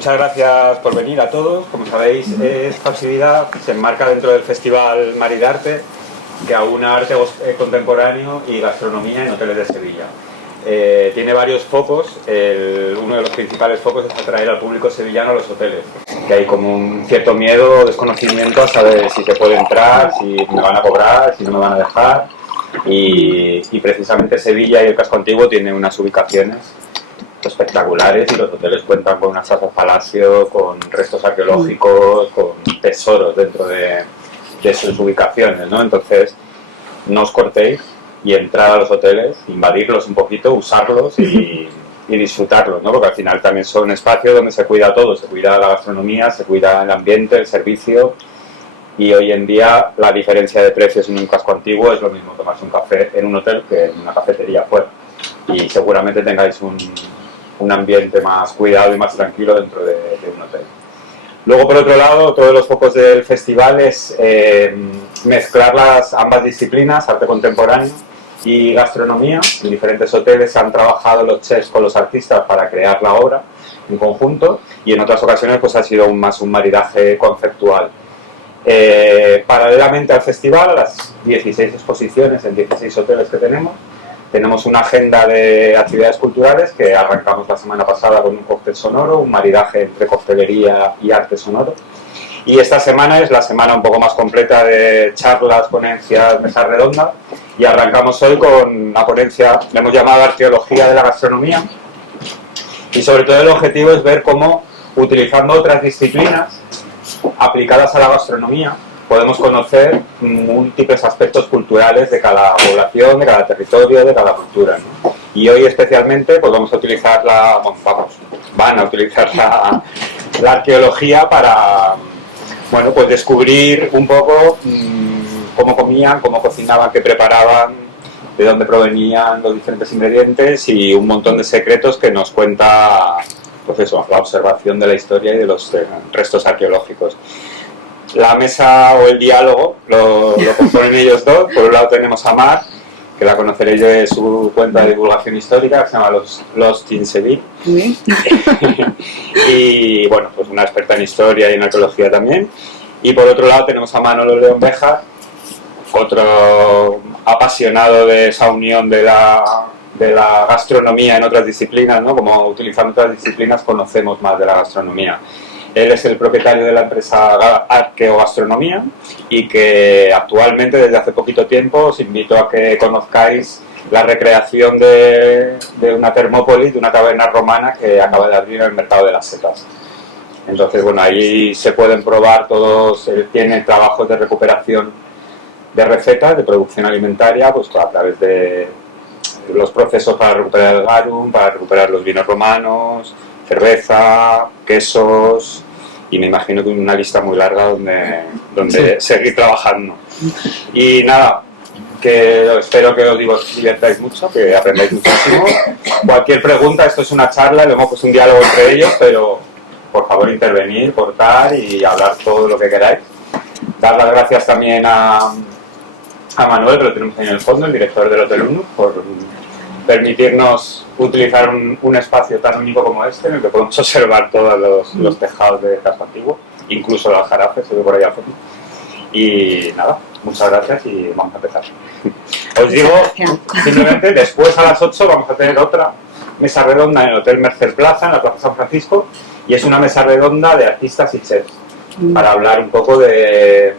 muchas gracias por venir a todos. Como sabéis, esta actividad se enmarca dentro del Festival Maridarte, que aúna arte contemporáneo y gastronomía en hoteles de Sevilla. Tiene varios focos. Uno de los principales focos es atraer al público sevillano a los hoteles, que hay como un cierto miedo o desconocimiento a saber si se puede entrar, si me van a cobrar, si no me van a dejar. Y precisamente Sevilla y el casco antiguo tienen unas ubicaciones espectaculares, y los hoteles cuentan con unas casas palacio, con restos arqueológicos, con tesoros dentro de sus ubicaciones, ¿no? Entonces, no os cortéis y entrar a los hoteles, invadirlos un poquito, usarlos y disfrutarlos, ¿no? Porque al final también son espacios donde se cuida todo, se cuida la gastronomía, se cuida el ambiente, el servicio, y hoy en día la diferencia de precios en un casco antiguo es lo mismo tomarse un café en un hotel que en una cafetería afuera, y seguramente tengáis un ambiente más cuidado y más tranquilo dentro de un hotel. Luego, por otro lado, todos los focos del festival es mezclar ambas disciplinas, arte contemporáneo y gastronomía. En diferentes hoteles han trabajado los chefs con los artistas para crear la obra en conjunto, y en otras ocasiones pues ha sido más un maridaje conceptual. Paralelamente al festival, a las 16 exposiciones en 16 hoteles que tenemos una agenda de actividades culturales que arrancamos la semana pasada con un cóctel sonoro, un maridaje entre coctelería y arte sonoro. Y esta semana es la semana un poco más completa de charlas, ponencias, mesas redondas, y arrancamos hoy con una ponencia, le hemos llamado Arqueología de la Gastronomía, y sobre todo el objetivo es ver cómo, utilizando otras disciplinas aplicadas a la gastronomía, podemos conocer múltiples aspectos culturales de cada población, de cada territorio, de cada cultura, ¿no? Y hoy especialmente pues vamos a utilizar van a utilizar la arqueología para, bueno, pues descubrir un poco cómo comían, cómo cocinaban, qué preparaban, de dónde provenían los diferentes ingredientes, y un montón de secretos que nos cuenta, pues eso, la observación de la historia y de los restos arqueológicos. La mesa o el diálogo lo componen ellos dos. Por un lado tenemos a Mar, que la conoceréis de su cuenta de divulgación histórica, que se llama Los in Seville. Y bueno, pues una experta en historia y en arqueología también. Y por otro lado tenemos a Manolo León Béjar, otro apasionado de esa unión de la gastronomía en otras disciplinas, ¿no? Como utilizando otras disciplinas conocemos más de la gastronomía. Él es el propietario de la empresa Arqueogastronomía, y que actualmente, desde hace poquito tiempo, os invito a que conozcáis la recreación de una termópolis, de una taberna romana que acaba de abrir en el mercado de las setas. Entonces, bueno, ahí se pueden probar todos, él tiene trabajos de recuperación de recetas, de producción alimentaria, pues a través de los procesos para recuperar el garum, para recuperar los vinos romanos, cerveza, quesos, y me imagino que una lista muy larga donde seguir trabajando. Y nada, que espero que os divertáis mucho, que aprendáis muchísimo. Cualquier pregunta, esto es una charla, le hemos puesto un diálogo entre ellos, pero por favor intervenir, cortar y hablar todo lo que queráis. Dar las gracias también a Manuel, que lo tenemos ahí en el fondo, el director del Hotel Unus, por permitirnos utilizar un espacio tan único como este, en el que podemos observar todos los tejados de casco antiguo, incluso las jarafes, se ve por ahí al fondo. Y nada, muchas gracias y vamos a empezar. Os digo, simplemente, después a las 8 vamos a tener otra mesa redonda en el Hotel Merced Plaza, en la Plaza San Francisco, y es una mesa redonda de artistas y chefs, para hablar un poco de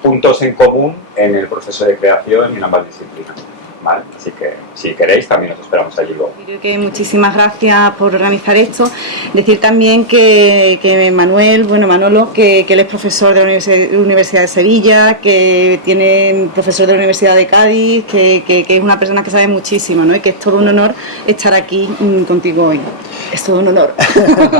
puntos en común en el proceso de creación y en ambas disciplinas. Vale, así que si queréis también os esperamos allí luego. Creo que muchísimas gracias por organizar esto. Decir también que Manolo, que él es profesor de la Universidad de Sevilla, que tiene profesor de la Universidad de Cádiz, que es una persona que sabe muchísimo, ¿no? Y que es todo un honor estar aquí contigo hoy. Es todo un honor.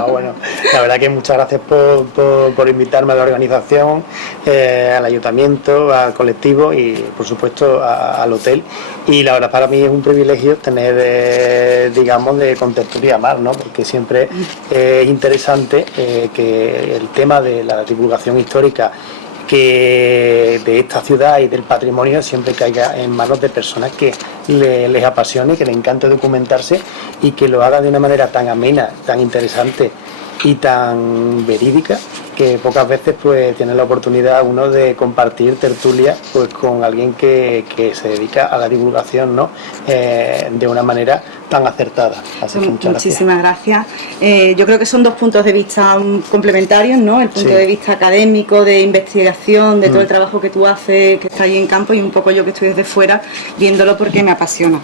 Bueno, la verdad que muchas gracias por invitarme a la organización, al ayuntamiento, al colectivo y por supuesto al hotel. Y la verdad para mí es un privilegio tener, de contertulia a Mar, ¿no? Porque siempre es interesante que el tema de la divulgación histórica que de esta ciudad y del patrimonio siempre caiga en manos de personas que les apasione, que les encante documentarse y que lo haga de una manera tan amena, tan interesante y tan verídica que pocas veces pues tiene la oportunidad uno de compartir tertulia pues con alguien que se dedica a la divulgación, ¿no? De una manera tan acertada. Así que muchísimas gracias. Yo creo que son dos puntos de vista complementarios, ¿no? El punto de vista académico, de investigación, de todo el trabajo que tú haces, que está ahí en campo, y un poco yo que estoy desde fuera viéndolo porque me apasiona.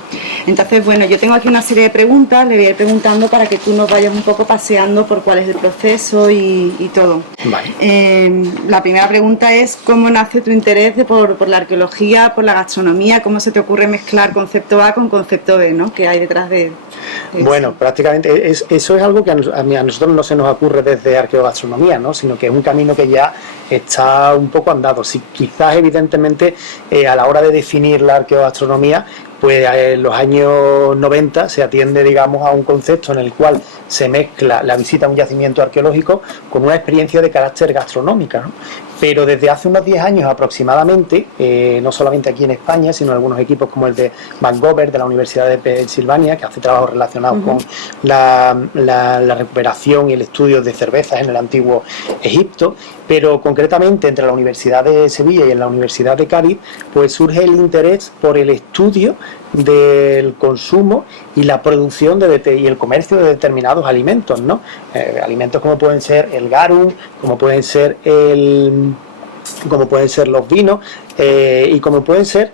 Entonces, bueno, yo tengo aquí una serie de preguntas, le voy a ir preguntando para que tú nos vayas un poco paseando por cuál es el proceso y todo. Vale. La primera pregunta es: ¿cómo nace tu interés por la arqueología, por la gastronomía? ¿Cómo se te ocurre mezclar concepto A con concepto B, ¿no? ¿Qué hay detrás de eso? Bueno, prácticamente eso es algo que a nosotros no se nos ocurre desde arqueogastronomía, ¿no? Sino que es un camino que ya está un poco andado. Si quizás evidentemente a la hora de definir la arqueogastronomía, pues en los años 90 se atiende, digamos, a un concepto en el cual se mezcla la visita a un yacimiento arqueológico con una experiencia de carácter gastronómica, ¿no? Pero desde hace unos 10 años aproximadamente, no solamente aquí en España, sino algunos equipos como el de Vancouver, de la Universidad de Pensilvania, que hace trabajos relacionados con la recuperación y el estudio de cervezas en el antiguo Egipto, pero concretamente entre la Universidad de Sevilla y en la Universidad de Cádiz, pues surge el interés por el estudio del consumo y la producción y el comercio de determinados alimentos, ¿no? Alimentos como pueden ser el garum, como pueden ser los vinos y como pueden ser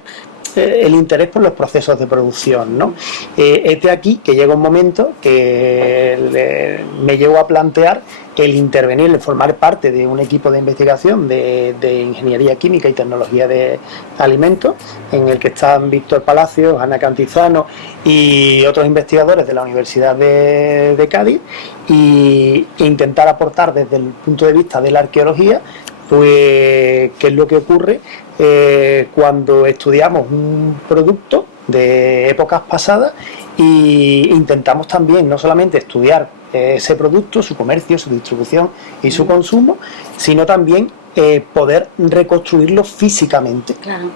el interés por los procesos de producción, ¿no? Es de aquí que llega un momento que me llevo a plantear el intervenir, el formar parte de un equipo de investigación de ingeniería química y tecnología de alimentos, en el que están Víctor Palacios, Ana Cantizano y otros investigadores de la Universidad de Cádiz, e intentar aportar desde el punto de vista de la arqueología pues qué es lo que ocurre cuando estudiamos un producto de épocas pasadas e intentamos también no solamente estudiar ese producto, su comercio, su distribución y su consumo, sino también poder reconstruirlo físicamente. Claro.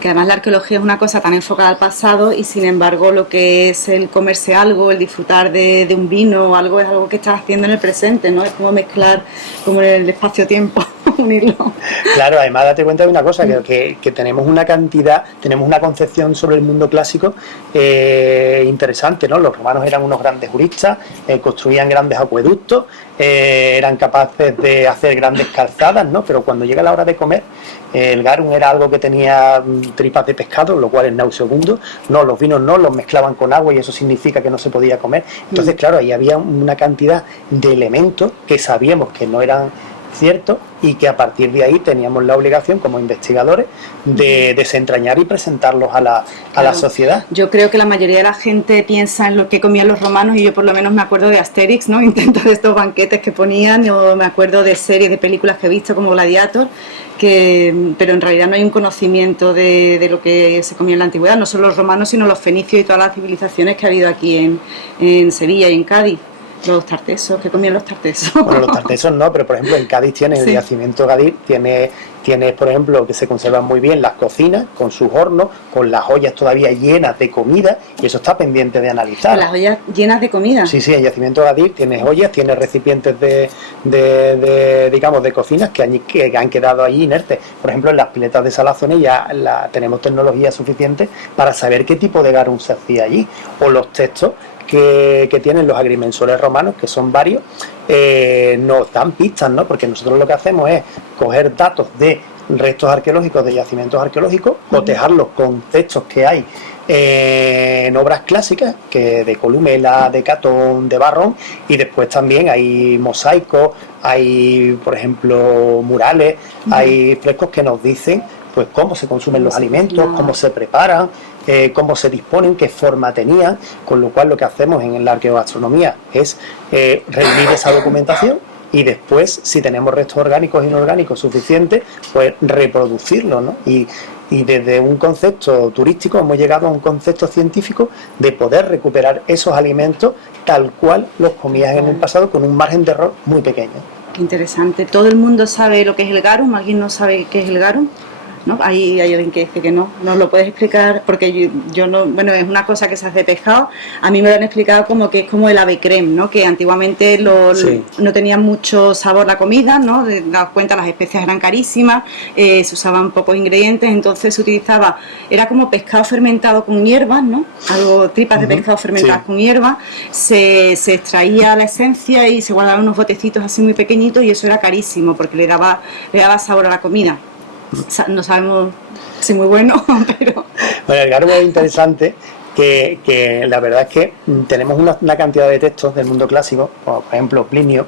Que además la arqueología es una cosa tan enfocada al pasado y sin embargo lo que es el comerse algo, el disfrutar de un vino o algo, es algo que estás haciendo en el presente, ¿no? Es como mezclar como en el espacio-tiempo, unirlo. Claro, además date cuenta de una cosa, que tenemos una cantidad, tenemos una concepción sobre el mundo clásico interesante, ¿no? Los romanos eran unos grandes juristas, construían grandes acueductos, eran capaces de hacer grandes calzadas, ¿no? Pero cuando llega la hora de comer, el garum era algo que tenía tripas de pescado, lo cual es nauseabundo. No, los vinos no, los mezclaban con agua y eso significa que no se podía comer. Entonces, claro, ahí había una cantidad de elementos que sabíamos que no eran ciertos y que a partir de ahí teníamos la obligación como investigadores de desentrañar y presentarlos a la sociedad. Yo creo que la mayoría de la gente piensa en lo que comían los romanos y yo por lo menos me acuerdo de Asterix, ¿no? Intentos de estos banquetes que ponían, o me acuerdo de series, de películas que he visto como Gladiator, pero en realidad no hay un conocimiento de lo que se comía en la antigüedad, no solo los romanos sino los fenicios y todas las civilizaciones que ha habido aquí en Sevilla y en Cádiz. Los tartesos, ¿qué comían los tartesos? Bueno, los tartesos no, pero por ejemplo en Cádiz tienes, el yacimiento Cádiz tienes por ejemplo que se conservan muy bien las cocinas con sus hornos, con las ollas todavía llenas de comida, y eso está pendiente de analizar. ¿Las ollas llenas de comida? Sí, en yacimiento Cádiz tienes ollas, tienes recipientes digamos de cocinas que han quedado allí inertes. Por ejemplo, en las piletas de Salazones ya tenemos tecnología suficiente para saber qué tipo de garum se hacía allí, o los textos que tienen los agrimensores romanos, que son varios, nos dan pistas, ¿no? Porque nosotros lo que hacemos es coger datos de restos arqueológicos, de yacimientos arqueológicos, cotejarlos con textos que hay en obras clásicas, que de Columela, de Catón, de Varrón, y después también hay mosaicos, hay por ejemplo murales, hay frescos que nos dicen pues cómo se consumen los alimentos, cómo se preparan, cómo se disponen, qué forma tenían, con lo cual lo que hacemos en la arqueogastronomía es reunir esa documentación y después, si tenemos restos orgánicos e inorgánicos suficientes, pues reproducirlo, ¿no? Y desde un concepto turístico hemos llegado a un concepto científico de poder recuperar esos alimentos tal cual los comías en el pasado, con un margen de error muy pequeño. Qué interesante. ¿Todo el mundo sabe lo que es el garum? ¿Alguien no sabe qué es el garum? ¿no? Hay alguien que dice que no. ¿Nos lo puedes explicar? Porque yo no, bueno, es una cosa que se hace de pescado. A mí me lo han explicado como que es como el ave creme, ¿no? Que antiguamente no tenía mucho sabor la comida, ¿no? Daos cuenta, las especias eran carísimas, se usaban pocos ingredientes, entonces se utilizaba, era como pescado fermentado con hierbas, ¿no? Algo, tripas de pescado fermentadas con hierbas, se extraía la esencia y se guardaban unos botecitos así muy pequeñitos y eso era carísimo porque le daba sabor a la comida. No sabemos si muy bueno, pero... Bueno, el garum es interesante, que la verdad es que tenemos una cantidad de textos del mundo clásico, como por ejemplo Plinio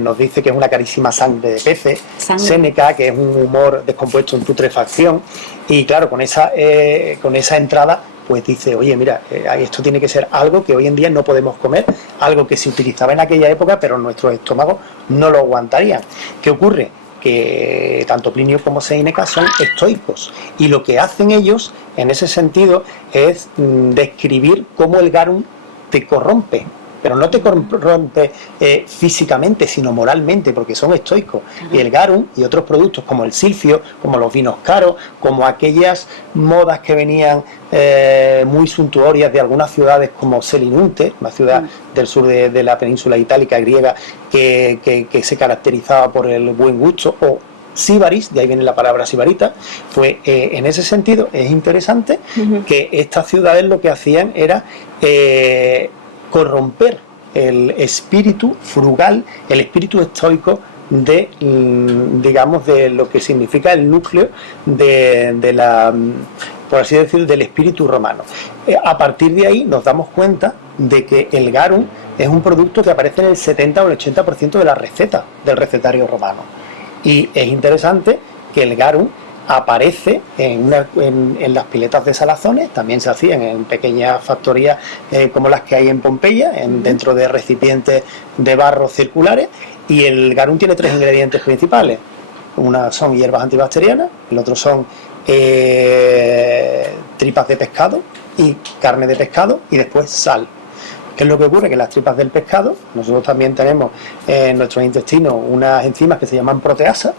nos dice que es una carísima sangre de peces, Séneca, que es un humor descompuesto en putrefacción, y claro, con esa entrada pues dice, oye, mira, esto tiene que ser algo que hoy en día no podemos comer, algo que se utilizaba en aquella época, pero nuestros estómagos no lo aguantarían. ¿Qué ocurre? Que tanto Plinio como Séneca son estoicos, y lo que hacen ellos en ese sentido es describir cómo el garum te corrompe, pero no te corrompe físicamente, sino moralmente, porque son estoicos. Y el garum y otros productos como el silfio, como los vinos caros, como aquellas modas que venían muy suntuorias de algunas ciudades como Selinunte, una ciudad del sur de la península itálica griega que se caracterizaba por el buen gusto, o Síbaris, de ahí viene la palabra sibarita, pues en ese sentido es interesante que estas ciudades lo que hacían era corromper el espíritu frugal, el espíritu estoico de, digamos, de lo que significa el núcleo de la, por así decir, del espíritu romano. A partir de ahí nos damos cuenta de que el garum es un producto que aparece en el 70 o el 80% de la receta del recetario romano. Y es interesante que el garum aparece en las piletas de salazones, también se hacían en pequeñas factorías como las que hay en Pompeya, dentro de recipientes de barro circulares, y el garum tiene 3 ingredientes principales. Una son hierbas antibacterianas, el otro son tripas de pescado y carne de pescado, y después sal. ¿Qué es lo que ocurre? Que en las tripas del pescado, nosotros también tenemos en nuestros intestinos unas enzimas que se llaman proteasas.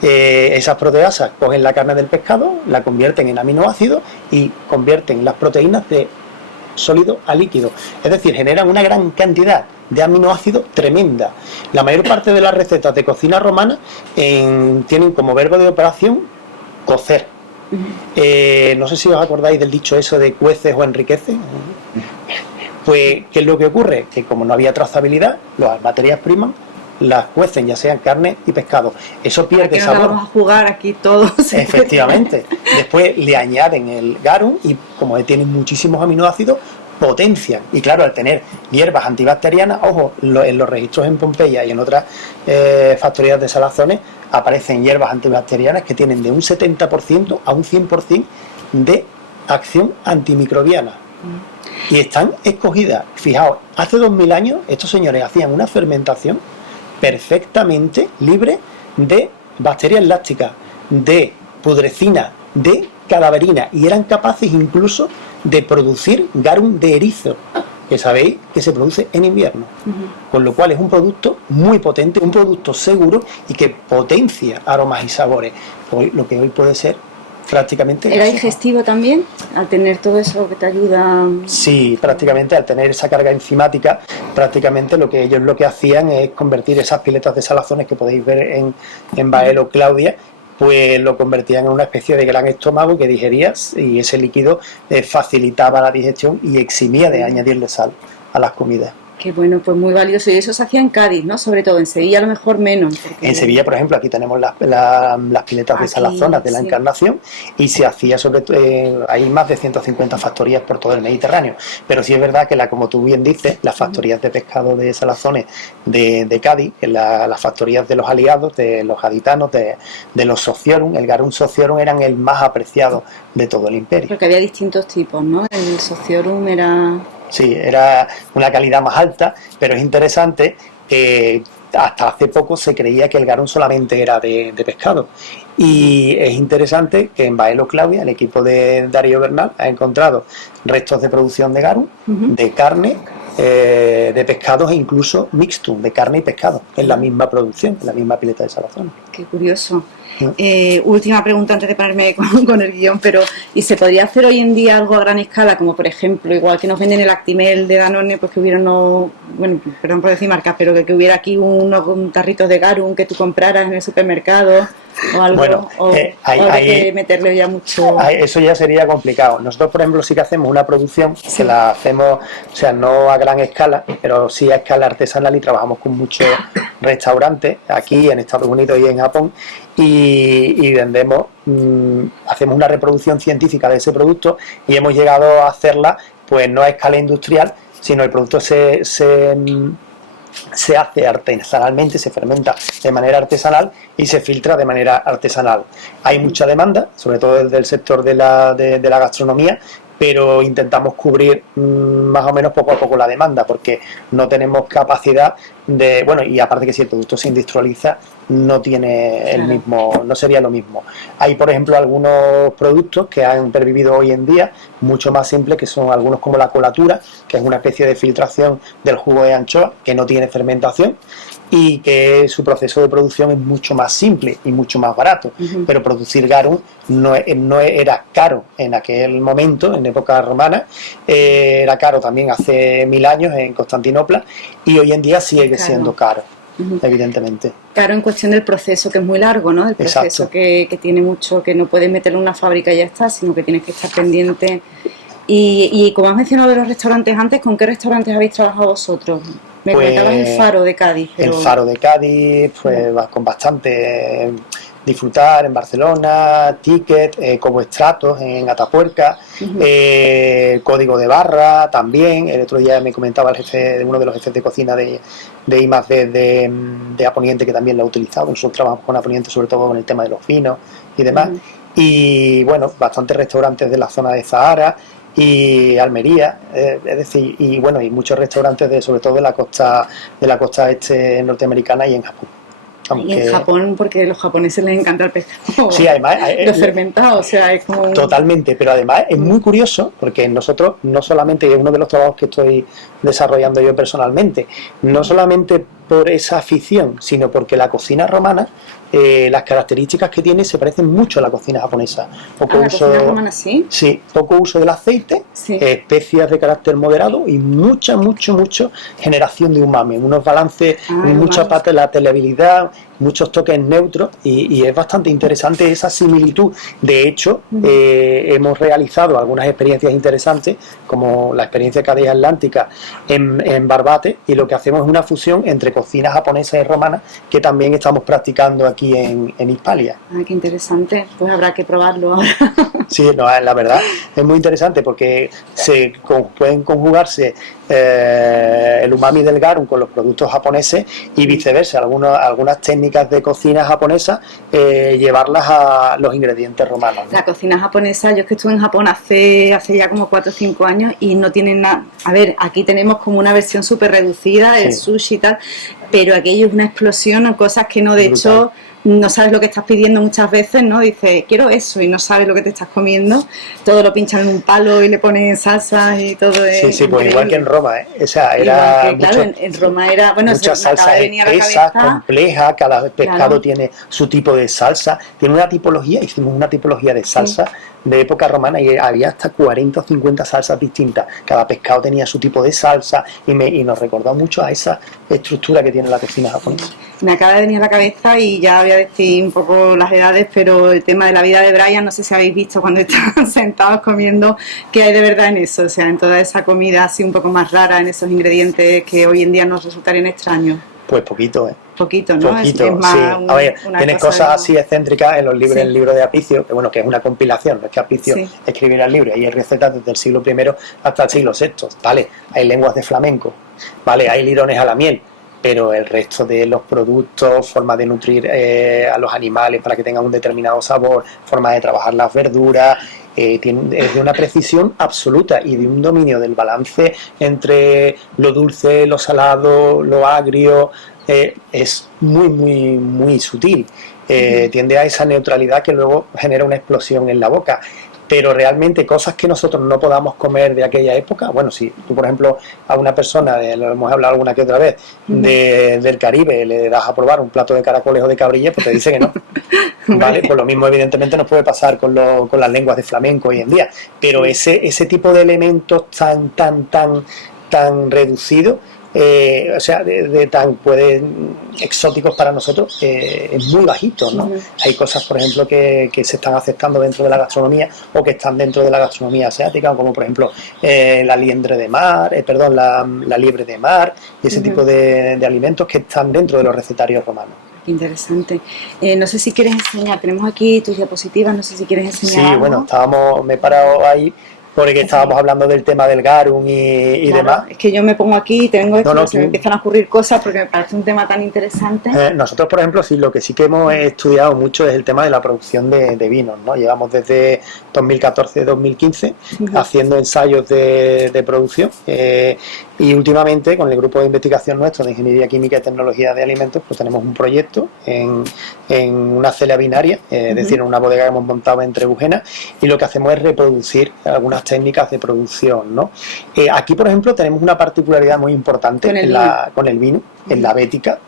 Esas proteasas cogen la carne del pescado, la convierten en aminoácidos y convierten las proteínas de sólido a líquido. Es decir, generan una gran cantidad de aminoácidos tremenda. La mayor parte de las recetas de cocina romana tienen como verbo de operación cocer. No sé si os acordáis del dicho eso de cueces o enriqueces. Pues, ¿qué es lo que ocurre? Que como no había trazabilidad, las materias primas las cuecen, ya sean carne y pescado. Eso pierde sabor. Vamos a jugar aquí todos. Efectivamente. Después le añaden el garum y como tienen muchísimos aminoácidos, potencian. Y claro, al tener hierbas antibacterianas, ojo, en los registros en Pompeya y en otras factorías de salazones aparecen hierbas antibacterianas que tienen de un 70% a un 100% de acción antimicrobiana. Y están escogidas. Fijaos, hace 2000 años estos señores hacían una fermentación perfectamente libre de bacterias lácticas, de pudrecina, de cadaverina, y eran capaces incluso de producir garum de erizo, que sabéis que se produce en invierno. Con lo cual es un producto muy potente, un producto seguro y que potencia aromas y sabores. Hoy, lo que hoy puede ser prácticamente... ¿Era digestivo también? Al tener todo eso que te ayuda... Sí, prácticamente al tener esa carga enzimática, prácticamente ellos lo que hacían es convertir esas piletas de salazones que podéis ver en Baelo Claudia, pues lo convertían en una especie de gran estómago que digerías, y ese líquido facilitaba la digestión y eximía de añadirle sal a las comidas. Qué bueno, pues muy valioso. Y eso se hacía en Cádiz, ¿no? Sobre todo en Sevilla a lo mejor menos. En Sevilla, por ejemplo, aquí tenemos las piletas de salazonas de la Encarnación, y se hacía sobre todo, hay más de 150 factorías por todo el Mediterráneo. Pero sí es verdad que, como tú bien dices, las factorías de pescado de salazones de Cádiz, las factorías de los aliados, de los gaditanos, de los sociorum, el garum sociorum eran el más apreciado de todo el imperio. Porque había distintos tipos, ¿no? El sociorum era... Sí, era una calidad más alta, pero es interesante que hasta hace poco se creía que el garum solamente era de pescado. Y es interesante que en Baelo Claudia, el equipo de Darío Bernal, ha encontrado restos de producción de garum, de carne, de pescados e incluso mixtum, de carne y pescado, en la misma producción, en la misma pileta de salazón. Qué curioso. Última pregunta antes de ponerme con el guión, pero ¿y se podría hacer hoy en día algo a gran escala? Como por ejemplo, igual que nos venden el Actimel de Danone, pues que hubiera bueno, perdón por decir marcas, pero que hubiera aquí unos tarritos de Garum que tú compraras en el supermercado o algo, bueno, o hay que meterle ya mucho. Eso ya sería complicado. Nosotros, por ejemplo, sí que hacemos una producción, que la hacemos, o sea, no a gran escala, pero sí a escala artesanal, y trabajamos con muchos restaurantes aquí en Estados Unidos y en Japón, y vendemos, hacemos una reproducción científica de ese producto, y hemos llegado a hacerla, pues no a escala industrial, sino el producto se hace artesanalmente, se fermenta de manera artesanal y se filtra de manera artesanal. Hay mucha demanda, sobre todo desde el sector de la gastronomía, pero intentamos cubrir más o menos poco a poco la demanda, porque no tenemos capacidad de, bueno, y aparte que si el producto se industrializa no tiene el mismo, no sería lo mismo. Hay, por ejemplo, algunos productos que han pervivido hoy en día mucho más simples, que son algunos como la colatura, que es una especie de filtración del jugo de anchoa que no tiene fermentación, y que su proceso de producción es mucho más simple y mucho más barato. Pero producir garum no era caro en aquel momento, en época romana, era caro también hace 1000 años en Constantinopla, y hoy en día sigue siendo caro, evidentemente. Caro en cuestión del proceso, que es muy largo, ¿no? El proceso que tiene mucho, que no puedes meterlo en una fábrica y ya está, sino que tienes que estar pendiente. Y como has mencionado de los restaurantes antes, ¿con qué restaurantes habéis trabajado vosotros? Me comentabas el Faro de Cádiz. El Faro de Cádiz, pues con bastante Disfrutar en Barcelona, Ticket, como Estratos en Atapuerca, Código de Barra también. El otro día me comentaba uno de los jefes de cocina de I+D de Aponiente, que también lo ha utilizado. Nosotros trabajamos con Aponiente sobre todo con el tema de los vinos y demás. Y bueno, bastantes restaurantes de la zona de Zahara y Almería, es decir, y bueno, y muchos restaurantes sobre todo de la costa este norteamericana y en Japón. Y en Japón, porque a los japoneses les encanta el pescado. Sí, además lo fermentado, o sea, es como totalmente, pero además es muy curioso porque nosotros no solamente, y es uno de los trabajos que estoy desarrollando yo personalmente, no solamente por esa afición, sino porque la cocina romana, las características que tiene se parecen mucho a la cocina japonesa. Cocina romana, sí. Sí, poco uso del aceite, especias de carácter moderado y mucha generación de umami, unos balances, mucha palatabilidad, muchos toques neutros, y es bastante interesante esa similitud. De hecho, hemos realizado algunas experiencias interesantes, como la experiencia Cadena Atlántica en Barbate, y lo que hacemos es una fusión entre cocina japonesa y romana, que también estamos practicando aquí en Hispalia. Qué interesante, pues habrá que probarlo ahora. Sí, no, la verdad es muy interesante porque pueden conjugarse el umami del garum con los productos japoneses y viceversa, algunas técnicas de cocina japonesa llevarlas a los ingredientes romanos, ¿no? La cocina japonesa, yo es que estuve en Japón hace ya como 4 o 5 años y no tienen nada. A ver, aquí tenemos como una versión súper reducida, el sushi y tal, pero aquello es una explosión o cosas que no, de hecho no sabes lo que estás pidiendo muchas veces, ¿no? Dices, quiero eso, y no sabes lo que te estás comiendo. Todo lo pinchan en un palo y le ponen salsas y todo. Sí, pues igual que en Roma, ¿eh? O sea, era claro, en Roma era, bueno, muchas salsas espesas, complejas, cada pescado tiene su tipo de salsa, tiene una tipología, hicimos una tipología de salsa de época romana y había hasta 40 o 50 salsas distintas. Cada pescado tenía su tipo de salsa y nos recordó mucho a esa estructura que tiene la cocina japonesa. Me acaba de venir a la cabeza y ya voy a decir un poco las edades, pero el tema de la vida de Brian, no sé si habéis visto cuando están sentados comiendo, qué hay de verdad en eso, o sea, en toda esa comida así un poco más rara, en esos ingredientes que hoy en día nos resultarían extraños. Pues poquito, Poquito, ¿no? Poquito, es más sí. A ver, tienes cosas así excéntricas en los libros, en el libro de Apicio, que bueno, que es una compilación, no es que Apicio escribiera el libro, y hay recetas desde el siglo I hasta el siglo VI, ¿vale? Hay lenguas de flamenco, ¿vale? Hay lirones a la miel, pero el resto de los productos, forma de nutrir a los animales para que tengan un determinado sabor, forma de trabajar las verduras, es de una precisión absoluta y de un dominio del balance entre lo dulce, lo salado, lo agrio, es muy sutil. Tiende a esa neutralidad que luego genera una explosión en la boca. pero realmente cosas que nosotros no podamos comer de aquella época, bueno, si tú, por ejemplo, a una persona, lo hemos hablado alguna que otra vez, del Caribe, le das a probar un plato de caracoles o de cabrilla, pues te dice que no. ¿Vale? Pues lo mismo evidentemente nos puede pasar con las lenguas de flamenco hoy en día, pero ese tipo de elementos tan reducidos, o sea, exóticos para nosotros, es muy bajito, ¿no? Hay cosas, por ejemplo, que se están aceptando dentro de la gastronomía o que están dentro de la gastronomía asiática, como por ejemplo la liendre de mar, la liebre de mar, y ese tipo de alimentos que están dentro de los recetarios romanos. Interesante. No sé si quieres enseñar, tenemos aquí tus diapositivas, no sé si quieres enseñar. Sí, algo. bueno, me he parado ahí porque estábamos hablando del tema del garum y claro, demás. Es que yo me pongo aquí y tengo esto, se me empiezan a ocurrir cosas porque me parece un tema tan interesante. Nosotros, por ejemplo, sí, lo que sí que hemos estudiado mucho es el tema de la producción de vinos, ¿no? Llevamos desde 2014-2015 haciendo ensayos de producción, y últimamente con el grupo de investigación nuestro de Ingeniería Química y Tecnología de Alimentos, pues tenemos un proyecto en una celda binaria, es decir, en una bodega que hemos montado en Trebujena, y lo que hacemos es reproducir algunas técnicas de producción, ¿no? Aquí, por ejemplo, tenemos una particularidad muy importante con el vino, en la bética,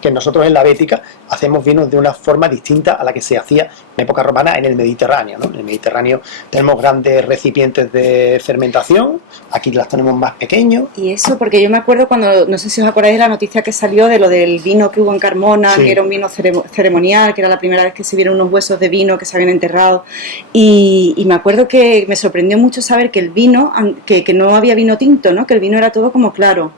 que nosotros en la bética hacemos vinos de una forma distinta a la que se hacía en época romana en el Mediterráneo, ¿no? En el Mediterráneo tenemos grandes recipientes de fermentación, aquí las tenemos más pequeños. Y eso, porque yo me acuerdo cuando, no sé si os acordáis de la noticia que salió de lo del vino que hubo en Carmona, que era un vino ceremonial, que era la primera vez que se vieron unos huesos de vino que se habían enterrado, y me acuerdo que me sorprendió mucho saber que el vino, que no había vino tinto, ¿no? Que el vino era todo como claro,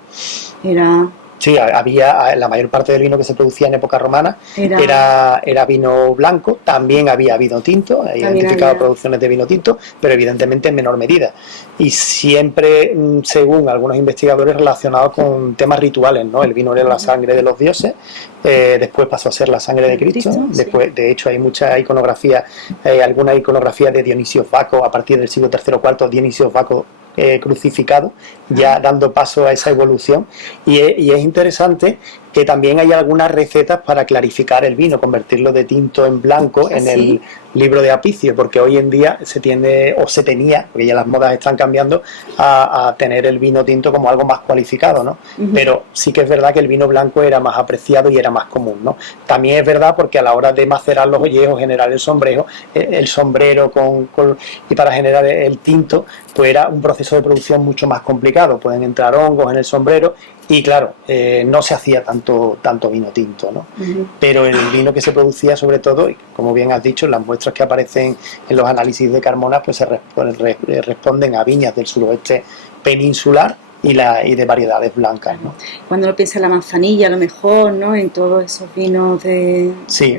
Sí, había la mayor parte del vino que se producía en época romana era vino blanco, también había vino tinto, hay identificado producciones de vino tinto, pero evidentemente en menor medida. Y siempre, según algunos investigadores, relacionados con temas rituales, ¿no? El vino era la sangre de los dioses, después pasó a ser la sangre de Cristo. Después, de hecho, hay mucha iconografía, alguna iconografía de Dionisio Baco a partir del siglo III o IV, Dionisio Baco crucificado, ya dando paso a esa evolución, y es interesante que también hay algunas recetas para clarificar el vino, convertirlo de tinto en blanco en el libro de Apicio, porque hoy en día se tenía, porque ya las modas están cambiando, a tener el vino tinto como algo más cualificado, ¿no? Pero sí que es verdad que el vino blanco era más apreciado y era más común, ¿no? También es verdad porque a la hora de macerar los ollejos, generar el sombrero y para generar el tinto, pues era un proceso de producción mucho más complicado, pueden entrar hongos en el sombrero. Y claro, no se hacía tanto vino tinto, ¿no? Pero el vino que se producía, sobre todo, y como bien has dicho, las muestras que aparecen en los análisis de Carmona, pues se responden a viñas del suroeste peninsular y de variedades blancas, ¿no? Cuando uno piensa en la manzanilla, a lo mejor, ¿no? En todos esos vinos de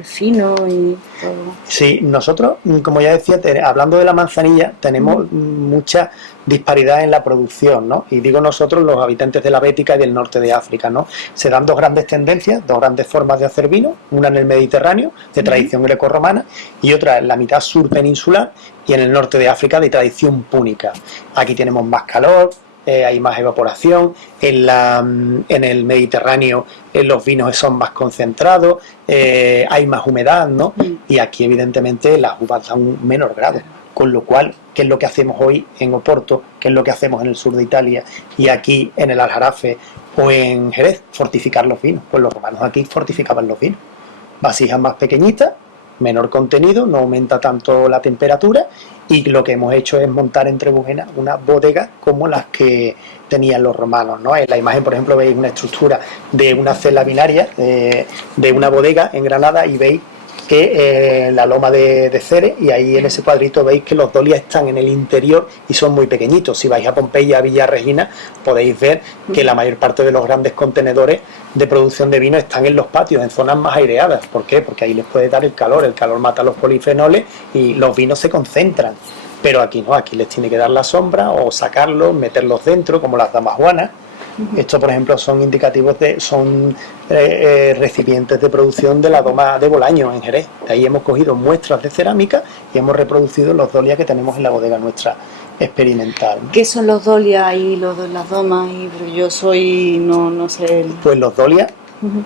fino y todo. Sí, nosotros, como ya decía, hablando de la manzanilla, tenemos mucha disparidad en la producción, ¿no? Y digo nosotros, los habitantes de la Bética y del norte de África, ¿no? Se dan dos grandes tendencias, dos grandes formas de hacer vino, una en el Mediterráneo, de tradición grecorromana, y otra en la mitad sur peninsular y en el norte de África, de tradición púnica. Aquí tenemos más calor, hay más evaporación, en el Mediterráneo los vinos son más concentrados, hay más humedad, ¿no? Y aquí evidentemente las uvas dan un menor grado, con lo cual, ¿qué es lo que hacemos hoy en Oporto? ¿Qué es lo que hacemos en el sur de Italia? Y aquí en el Aljarafe o en Jerez, fortificar los vinos. Pues los romanos aquí fortificaban los vinos. Vasijas más pequeñitas, menor contenido, no aumenta tanto la temperatura, y lo que hemos hecho es montar en Trebujena una bodega como las que tenían los romanos, ¿no? En la imagen, por ejemplo, veis una estructura de una celda binaria de una bodega en Granada, y veis que la loma de Ceres, y ahí en ese cuadrito veis que los dolias están en el interior y son muy pequeñitos. Si vais a Pompeya, a Villa Regina, podéis ver que la mayor parte de los grandes contenedores de producción de vino están en los patios, en zonas más aireadas. ¿Por qué? Porque ahí les puede dar el calor mata los polifenoles y los vinos se concentran. Pero aquí no, aquí les tiene que dar la sombra o sacarlos, meterlos dentro, como las damajuanas. Esto, por ejemplo, son indicativos son recipientes de producción de la doma de Bolaños en Jerez. De ahí hemos cogido muestras de cerámica y hemos reproducido los dolias que tenemos en la bodega nuestra experimental, ¿no? ¿Qué son los dolias y las domas? Yo no sé. Pues los dolias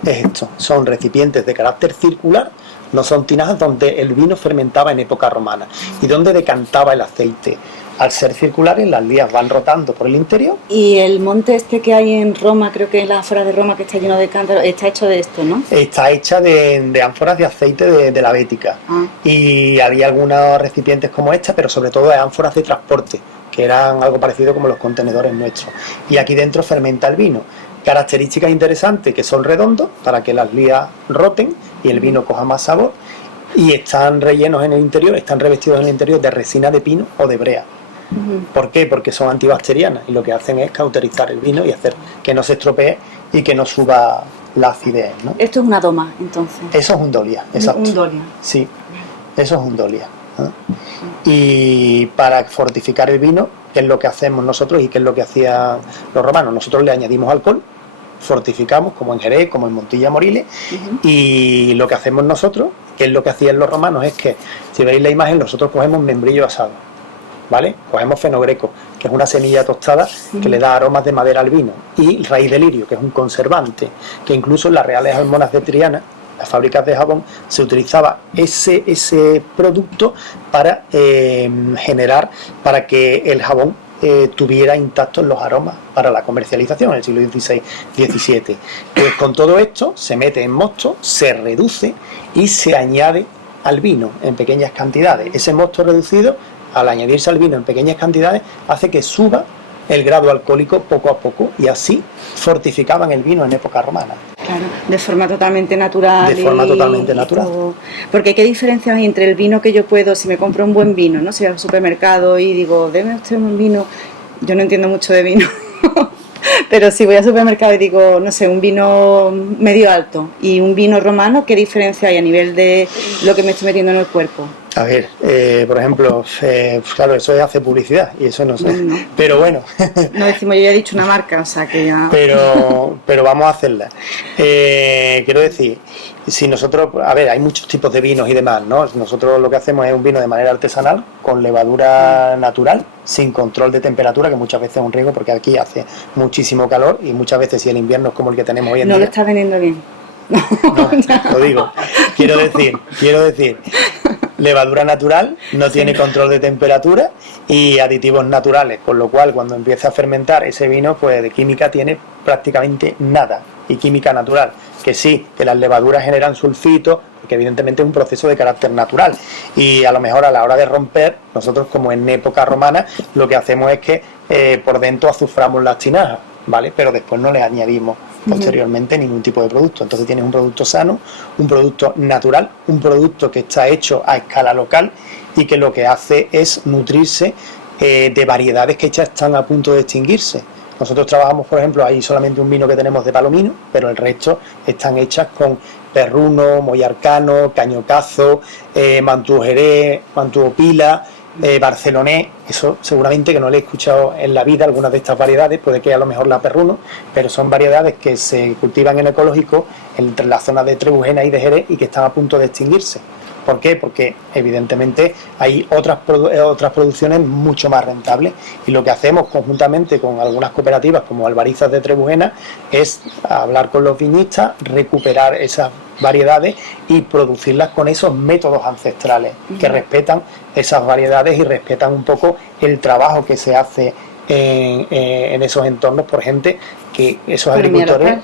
es esto, son recipientes de carácter circular no son tinajas donde el vino fermentaba en época romana. ¿Y donde decantaba el aceite? Al ser circulares, las lías van rotando por el interior. Y el monte este que hay en Roma, creo que es la ánfora de Roma, que está lleno de cántaros, está hecho de esto, ¿no? Está hecha de ánforas de aceite de la Bética. Y había algunos recipientes como esta, pero sobre todo de ánforas de transporte, que eran algo parecido como los contenedores nuestros. Y aquí dentro fermenta el vino. Características interesantes, que son redondos para que las lías roten y el vino coja más sabor. Y están rellenos en el interior, están revestidos en el interior de resina de pino o de brea. ¿Por qué? Porque son antibacterianas y lo que hacen es cauterizar el vino y hacer que no se estropee y que no suba la acidez, ¿no? Esto es una doma, entonces. Eso es un dolia, exacto. Un dolia. Sí, eso es un dolia. Y para fortificar el vino, ¿qué es lo que hacemos nosotros y qué es lo que hacían los romanos? Nosotros le añadimos alcohol, fortificamos como en Jerez, como en Montilla Moriles, y lo que hacemos nosotros, que es lo que hacían los romanos, es que, si veis la imagen, nosotros cogemos membrillo asado, ¿vale? Cogemos fenogreco, que es una semilla tostada que le da aromas de madera al vino, y raíz de lirio, que es un conservante, que incluso en las reales almonas de Triana, las fábricas de jabón, se utilizaba ese producto para generar, para que el jabón tuviera intactos los aromas para la comercialización en el siglo XVI-XVII. Pues con todo esto se mete en mosto, se reduce y se añade al vino en pequeñas cantidades. Ese mosto reducido, al añadirse al vino en pequeñas cantidades, hace que suba el grado alcohólico poco a poco, y así fortificaban el vino en época romana. Claro, de forma totalmente natural. De forma totalmente natural. Porque ¿qué diferencia hay entre el vino que yo puedo, si me compro un buen vino, ¿no? Si voy al supermercado y digo, deme usted un vino, yo no entiendo mucho de vino, pero si voy al supermercado y digo, no sé, un vino medio alto y un vino romano, ¿qué diferencia hay a nivel de lo que me estoy metiendo en el cuerpo? A ver, por ejemplo, claro, eso es hacer publicidad y eso no sé, No. Pero bueno. No decimos, yo ya he dicho una marca, o sea que ya... Pero vamos a hacerla. Quiero decir, si nosotros, a ver, hay muchos tipos de vinos y demás, ¿no? Nosotros lo que hacemos es un vino de manera artesanal, con levadura natural, sin control de temperatura, que muchas veces es un riesgo porque aquí hace muchísimo calor y muchas veces si el invierno es como el que tenemos hoy en día... No lo estás vendiendo bien. No, lo digo. Quiero decir, levadura natural, no tiene control de temperatura y aditivos naturales, con lo cual cuando empieza a fermentar ese vino, pues de química tiene prácticamente nada, y química natural, que sí, que las levaduras generan sulfitos, que evidentemente es un proceso de carácter natural, y a lo mejor a la hora de romper, nosotros como en época romana, lo que hacemos es que por dentro azuframos las tinajas, ¿vale? Pero después no le añadimos posteriormente ningún tipo de producto. Entonces tienes un producto sano, un producto natural, un producto que está hecho a escala local y que lo que hace es nutrirse de variedades que ya están a punto de extinguirse. Nosotros trabajamos, por ejemplo, hay solamente un vino que tenemos de palomino, pero el resto están hechas con perruno, moyarcano, cañocazo, mantuo jerez, mantuo pila, barcelonés. Eso seguramente que no le he escuchado en la vida algunas de estas variedades, puede que a lo mejor la perruno, pero son variedades que se cultivan en ecológico entre la zona de Trebujena y de Jerez y que están a punto de extinguirse. ¿Por qué? Porque evidentemente hay otras producciones mucho más rentables, y lo que hacemos conjuntamente con algunas cooperativas como Albarizas de Trebujena es hablar con los viñistas, recuperar esas variedades y producirlas con esos métodos ancestrales que respetan esas variedades y respetan un poco el trabajo que se hace en esos entornos por gente que esos agricultores,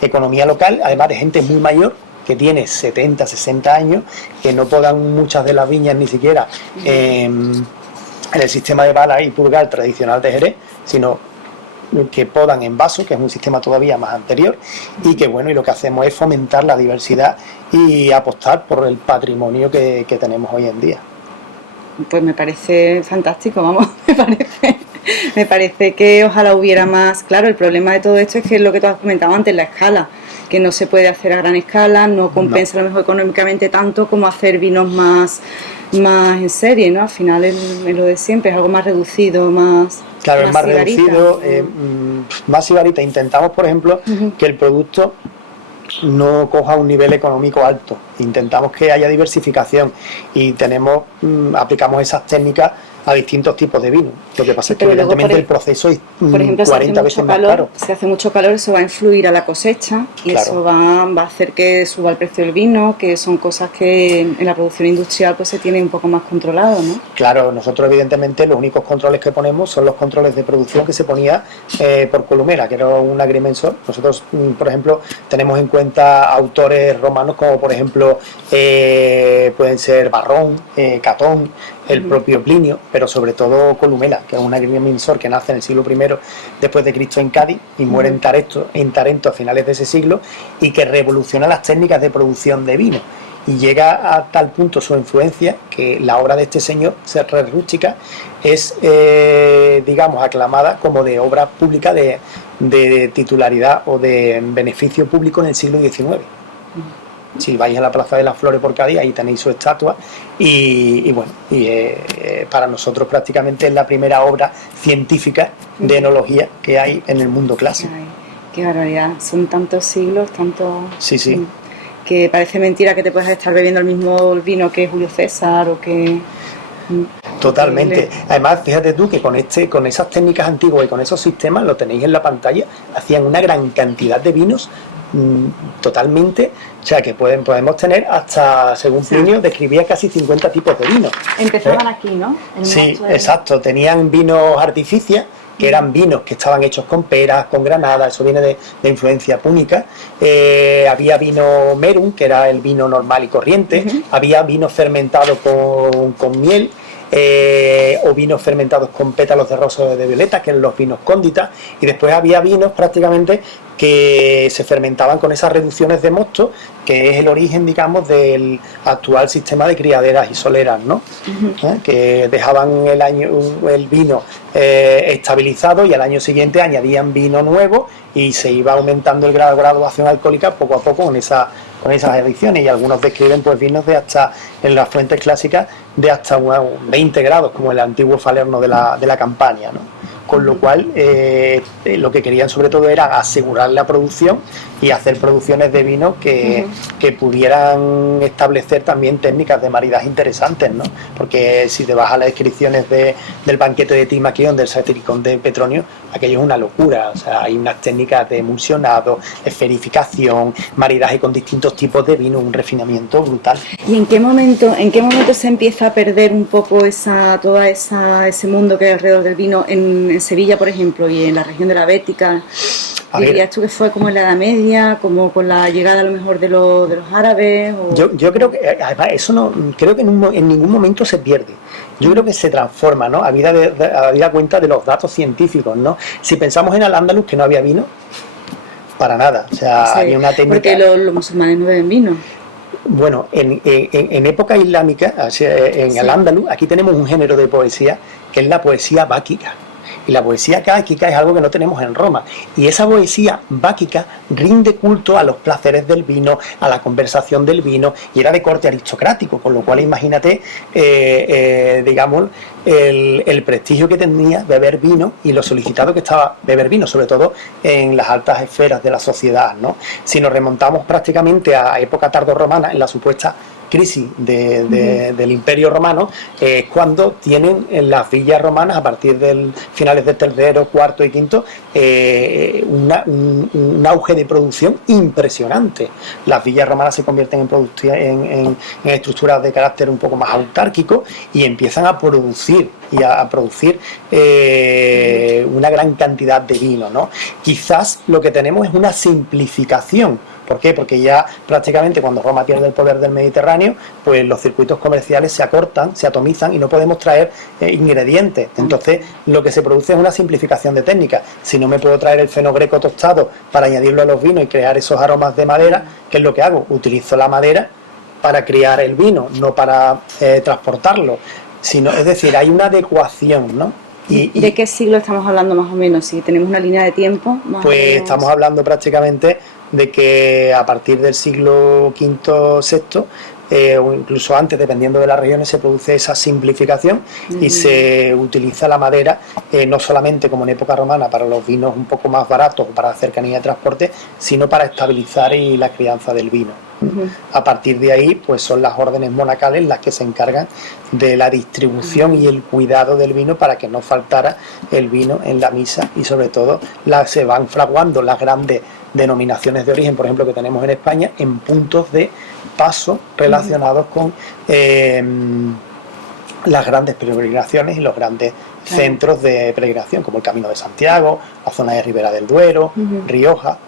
economía local, además de gente muy mayor que tiene 70, 60 años, que no podan muchas de las viñas ni siquiera en el sistema de bala y purgar tradicional de Jerez, sino que podan en vaso, que es un sistema todavía más anterior, y que bueno, y lo que hacemos es fomentar la diversidad y apostar por el patrimonio que tenemos hoy en día. Pues me parece fantástico, vamos, me parece que ojalá hubiera más. Claro, el problema de todo esto es que es lo que tú has comentado antes, la escala, que no se puede hacer a gran escala, no compensa a lo mejor económicamente tanto como hacer vinos más en serie, ¿no? Al final es lo de siempre, es algo más reducido, más... Claro, es más reducido, más sibarita. Intentamos, por ejemplo, que el producto no coja un nivel económico alto. intentamos que haya diversificación y aplicamos esas técnicas a distintos tipos de vino. Lo que pasa es que evidentemente el proceso es por ejemplo, 40 veces más caro. Si hace mucho calor, eso va a influir a la cosecha y Claro. eso va a hacer que suba el precio del vino, que son cosas que en la producción industrial pues se tiene un poco más controlado, ¿no? Claro, nosotros evidentemente los únicos controles que ponemos son los controles de producción que se ponía por Columela, que era un agrimensor. Nosotros, por ejemplo, tenemos en cuenta autores romanos como por ejemplo pueden ser Varrón, Catón, el propio Plinio, pero sobre todo Columela, que es un agrimensor que nace en el siglo I después de Cristo en Cádiz y muere en Tarento a finales de ese siglo, y que revoluciona las técnicas de producción de vino. Y llega a tal punto su influencia que la obra de este señor, Serra Rústica, es, digamos, aclamada como de obra pública de titularidad o de beneficio público en el siglo XIX. Si vais a la Plaza de las Flores por Cádiz, ahí tenéis su estatua y para nosotros prácticamente es la primera obra científica de enología que hay en el mundo clásico. Ay, qué barbaridad, son tantos siglos, Sí. que parece mentira que te puedas estar bebiendo el mismo vino que Julio César o que... Totalmente. Además, fíjate tú que con esas técnicas antiguas y con esos sistemas, lo tenéis en la pantalla, hacían una gran cantidad de vinos totalmente, o sea que podemos tener hasta, según Plinio, describía casi 50 tipos de vinos. Empezaban aquí, ¿no? Sí, exacto, tenían vinos artificias, que eran vinos que estaban hechos con peras, con granada, eso viene de influencia púnica. Había vino merum, que era el vino normal y corriente, había vino fermentado con miel, o vinos fermentados con pétalos de rosa de violeta, que eran los vinos cóndita, y después había vinos prácticamente que se fermentaban con esas reducciones de mosto, que es el origen, digamos, del actual sistema de criaderas y soleras, ¿no? Que dejaban el vino estabilizado y al año siguiente añadían vino nuevo y se iba aumentando el grado de graduación alcohólica poco a poco con esas adiciones, y algunos describen pues vinos de hasta, en las fuentes clásicas, de hasta 20 grados, como el antiguo Falerno de la Campania, ¿no? Con lo cual lo que querían sobre todo era asegurar la producción y hacer producciones de vino que pudieran establecer también técnicas de maridaje interesantes, ¿no? Porque si te vas a las descripciones del banquete de Timaquión, del Satiricón de Petronio, aquello es una locura. O sea, hay unas técnicas de emulsionado, esferificación, maridaje con distintos tipos de vino, un refinamiento brutal. ¿Y en qué momento se empieza a perder un poco ese mundo que hay alrededor del vino en Sevilla, por ejemplo, y en la región de la Bética? ¿Dirías tú que fue como en la Edad Media, como con la llegada a lo mejor de los árabes? O... Yo creo que, además, eso no creo que en ningún momento se pierde. Yo creo que se transforma, ¿no? A vida cuenta de los datos científicos, ¿no? Si pensamos en Al-Ándalus, que no había vino, para nada. O sea, sí, había una técnica... Porque los musulmanes no beben vino. Bueno, en época islámica, en Al-Ándalus, aquí tenemos un género de poesía que es la poesía báquica. Y la poesía báquica es algo que no tenemos en Roma. Y esa poesía báquica rinde culto a los placeres del vino, a la conversación del vino, y era de corte aristocrático, con lo cual imagínate, digamos, el prestigio que tenía beber vino y lo solicitado que estaba beber vino, sobre todo en las altas esferas de la sociedad, ¿no? Si nos remontamos prácticamente a época tardorromana, en la supuesta crisis del Imperio Romano, es cuando tienen en las villas romanas, a partir de finales del tercero, cuarto y quinto, un auge de producción impresionante. Las villas romanas se convierten en estructuras de carácter un poco más autárquico y empiezan a producir una gran cantidad de vino, ¿no? Quizás lo que tenemos es una simplificación. ¿Por qué? Porque ya prácticamente cuando Roma pierde el poder del Mediterráneo, pues los circuitos comerciales se acortan, se atomizan y no podemos traer ingredientes. Entonces lo que se produce es una simplificación de técnicas. Si no me puedo traer el feno greco tostado para añadirlo a los vinos y crear esos aromas de madera, ¿qué es lo que hago? Utilizo la madera para criar el vino, no para transportarlo. Es decir, hay una adecuación, ¿no? ¿Y de qué siglo estamos hablando más o menos? Si tenemos una línea de tiempo. Pues estamos hablando prácticamente de que a partir del siglo V, VI, o incluso antes, dependiendo de las regiones, se produce esa simplificación y se utiliza la madera no solamente como en época romana para los vinos un poco más baratos o para cercanía de transporte, sino para estabilizar la crianza del vino. A partir de ahí, pues son las órdenes monacales las que se encargan de la distribución y el cuidado del vino para que no faltara el vino en la misa, y sobre todo se van fraguando las grandes denominaciones de origen, por ejemplo, que tenemos en España, en puntos de paso relacionados con las grandes peregrinaciones y los grandes centros de peregrinación, como el Camino de Santiago, la zona de Ribera del Duero, Rioja.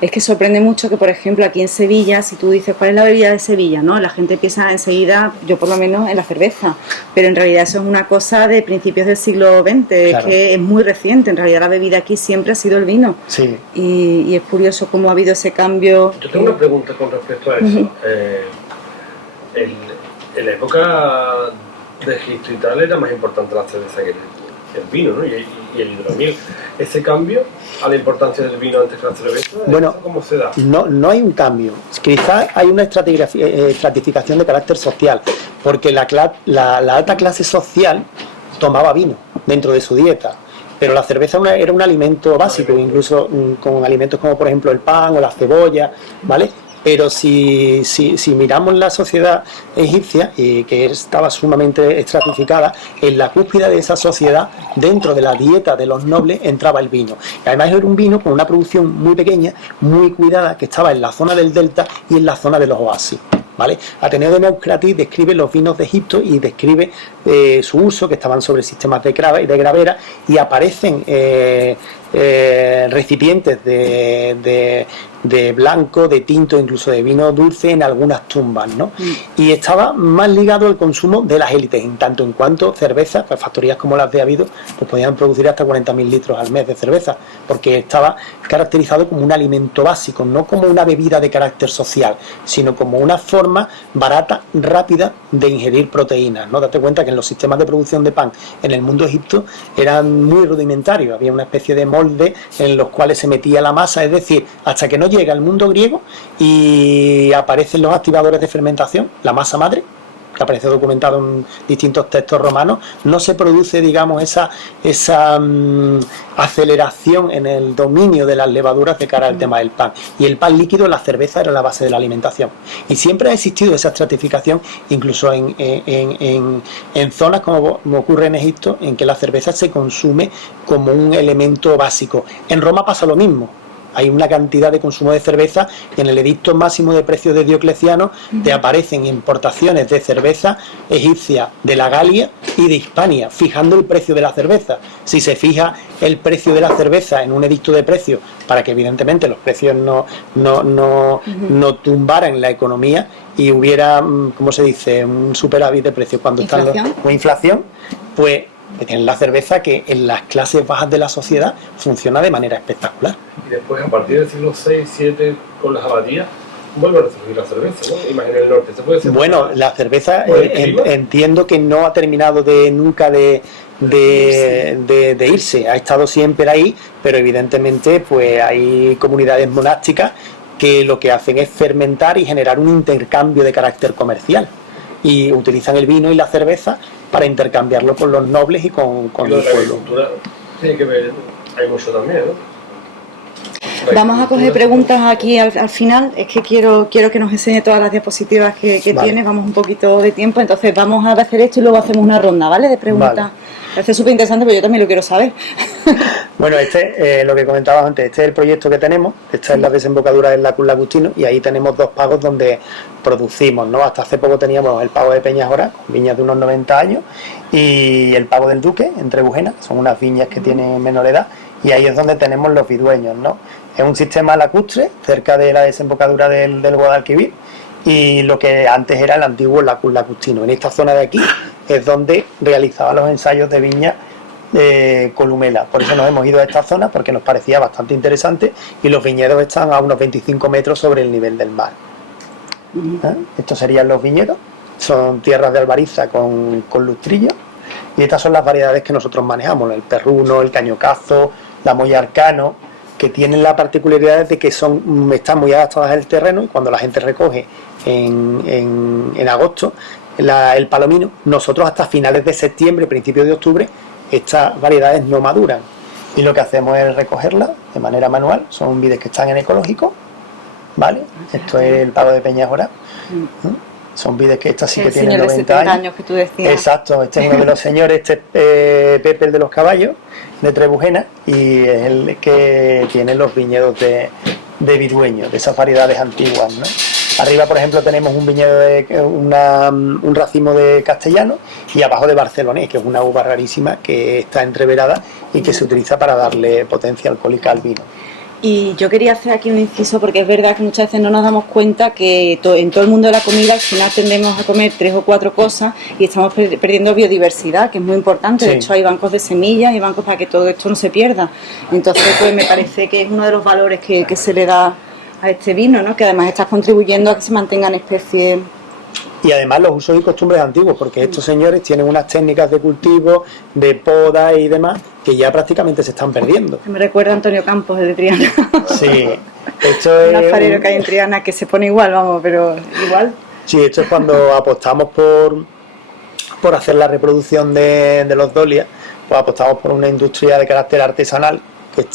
Es que sorprende mucho que, por ejemplo, aquí en Sevilla, si tú dices cuál es la bebida de Sevilla, ¿no? La gente piensa enseguida, yo por lo menos, en la cerveza, pero en realidad eso es una cosa de principios del siglo XX, claro. Que es muy reciente. En realidad la bebida aquí siempre ha sido el vino. Sí. Y es curioso cómo ha habido ese cambio. Yo tengo una pregunta con respecto a eso. En la época de Egipto y tal era más importante la cerveza que el vino, ¿no? Y el hidromiel. ¿Ese cambio a la importancia del vino antes que la cerveza? Bueno, ¿cómo se da? No hay un cambio. Quizás hay una estratificación de carácter social, porque la alta clase social tomaba vino dentro de su dieta, pero la cerveza era un alimento básico, incluso con alimentos como por ejemplo el pan o la cebolla, ¿vale? Pero si miramos la sociedad egipcia, que estaba sumamente estratificada, en la cúspide de esa sociedad, dentro de la dieta de los nobles, entraba el vino. Y además era un vino con una producción muy pequeña, muy cuidada, que estaba en la zona del delta y en la zona de los oasis, ¿vale? Ateneo de Naucratis describe los vinos de Egipto y describe su uso, que estaban sobre sistemas de gravera, y aparecen recipientes de blanco, de tinto, incluso de vino dulce en algunas tumbas, ¿no? Y estaba más ligado al consumo de las élites, en tanto en cuanto cerveza, pues factorías como las de Abido pues podían producir hasta 40.000 litros al mes de cerveza, porque estaba caracterizado como un alimento básico, no como una bebida de carácter social, sino como una forma barata, rápida de ingerir proteínas, ¿no? Date cuenta que en los sistemas de producción de pan en el mundo egipcio eran muy rudimentarios, había una especie de molde en los cuales se metía la masa, es decir, hasta que no llega al mundo griego y aparecen los activadores de fermentación, la masa madre, que aparece documentado en distintos textos romanos, no se produce, digamos, esa aceleración en el dominio de las levaduras de cara al tema del pan. Y el pan líquido, la cerveza, era la base de la alimentación. Y siempre ha existido esa estratificación, incluso en zonas como ocurre en Egipto, en que la cerveza se consume como un elemento básico. En Roma pasa lo mismo. Hay una cantidad de consumo de cerveza. En el edicto máximo de precios de Diocleciano te aparecen importaciones de cerveza egipcia de la Galia y de Hispania, fijando el precio de la cerveza. Si se fija el precio de la cerveza en un edicto de precios, para que evidentemente los precios no tumbaran la economía y hubiera, ¿cómo se dice?, un superávit de precios cuando inflación, pues tienen la cerveza, que en las clases bajas de la sociedad funciona de manera espectacular. Y después, a partir del siglo VI, VII, con las abadías, vuelve a resurgir la cerveza, ¿no? Imagina el norte. ¿Se puede decir? Bueno, la cerveza entiendo que no ha terminado nunca de irse. Ha estado siempre ahí, pero evidentemente pues hay comunidades monásticas que lo que hacen es fermentar y generar un intercambio de carácter comercial. Y utilizan el vino y la cerveza para intercambiarlo con los nobles y con el pueblo. Agricultura tiene que ver, hay mucho también, ¿no? Vamos a coger preguntas aquí al final. Es que quiero que nos enseñe todas las diapositivas que vale. Tiene. Vamos un poquito de tiempo, entonces vamos a hacer esto y luego hacemos una ronda, ¿vale? De preguntas. Vale. Parece súper interesante, pero yo también lo quiero saber. Bueno, lo que comentabas antes, este es el proyecto que tenemos. Esta es la desembocadura del Lacus Lagustino, y ahí tenemos dos pagos donde producimos, ¿no? Hasta hace poco teníamos el pago de Peñajora, con viñas de unos 90 años, y el pago del Duque, en Trebujena, que son unas viñas que tienen menor edad, y ahí es donde tenemos los vidueños, ¿no? Es un sistema lacustre, cerca de la desembocadura del Guadalquivir, y lo que antes era el antiguo Lacus Lagustino. En esta zona de aquí es donde realizaba los ensayos de viña Columela. Por eso nos hemos ido a esta zona, porque nos parecía bastante interesante, y los viñedos están a unos 25 metros sobre el nivel del mar. Estos serían los viñedos, son tierras de albariza con lustrillo, y estas son las variedades que nosotros manejamos: el perruno, el cañocazo, la moya arcano, que tienen la particularidad de que están muy adaptadas al terreno, y cuando la gente recoge en agosto el palomino, nosotros hasta finales de septiembre, principios de octubre, estas variedades no maduran, y lo que hacemos es recogerlas de manera manual. Son vides que están en ecológico, ¿vale? Esto es el Pago de Peñajora. Son vides que esta sí que el tiene señor de 90 70 años. años que tú decías. Exacto, este es uno de los señores, este es Pepe el de los caballos, de Trebujena, y es el que tiene los viñedos de Vidueño, de esas variedades antiguas, ¿no? Arriba, por ejemplo, tenemos un viñedo un racimo de castellano, y abajo de barcelonés, que es una uva rarísima que está entreverada y que se utiliza para darle potencia alcohólica al vino. Y yo quería hacer aquí un inciso porque es verdad que muchas veces no nos damos cuenta que en todo el mundo de la comida al final tendemos a comer 3 o 4 cosas y estamos perdiendo biodiversidad, que es muy importante. Sí. De hecho hay bancos de semillas y bancos para que todo esto no se pierda. Entonces pues me parece que es uno de los valores que se le da a este vino, ¿no? Que además estás contribuyendo a que se mantengan especies. Y además los usos y costumbres antiguos, porque estos señores tienen unas técnicas de cultivo, de poda y demás, que ya prácticamente se están perdiendo. Me recuerda a Antonio Campos, el de Triana. Sí, esto es... Un alfarero que hay en Triana que se pone igual, vamos, pero igual. Sí, esto es cuando apostamos por hacer la reproducción de los dolias, pues apostamos por una industria de carácter artesanal, que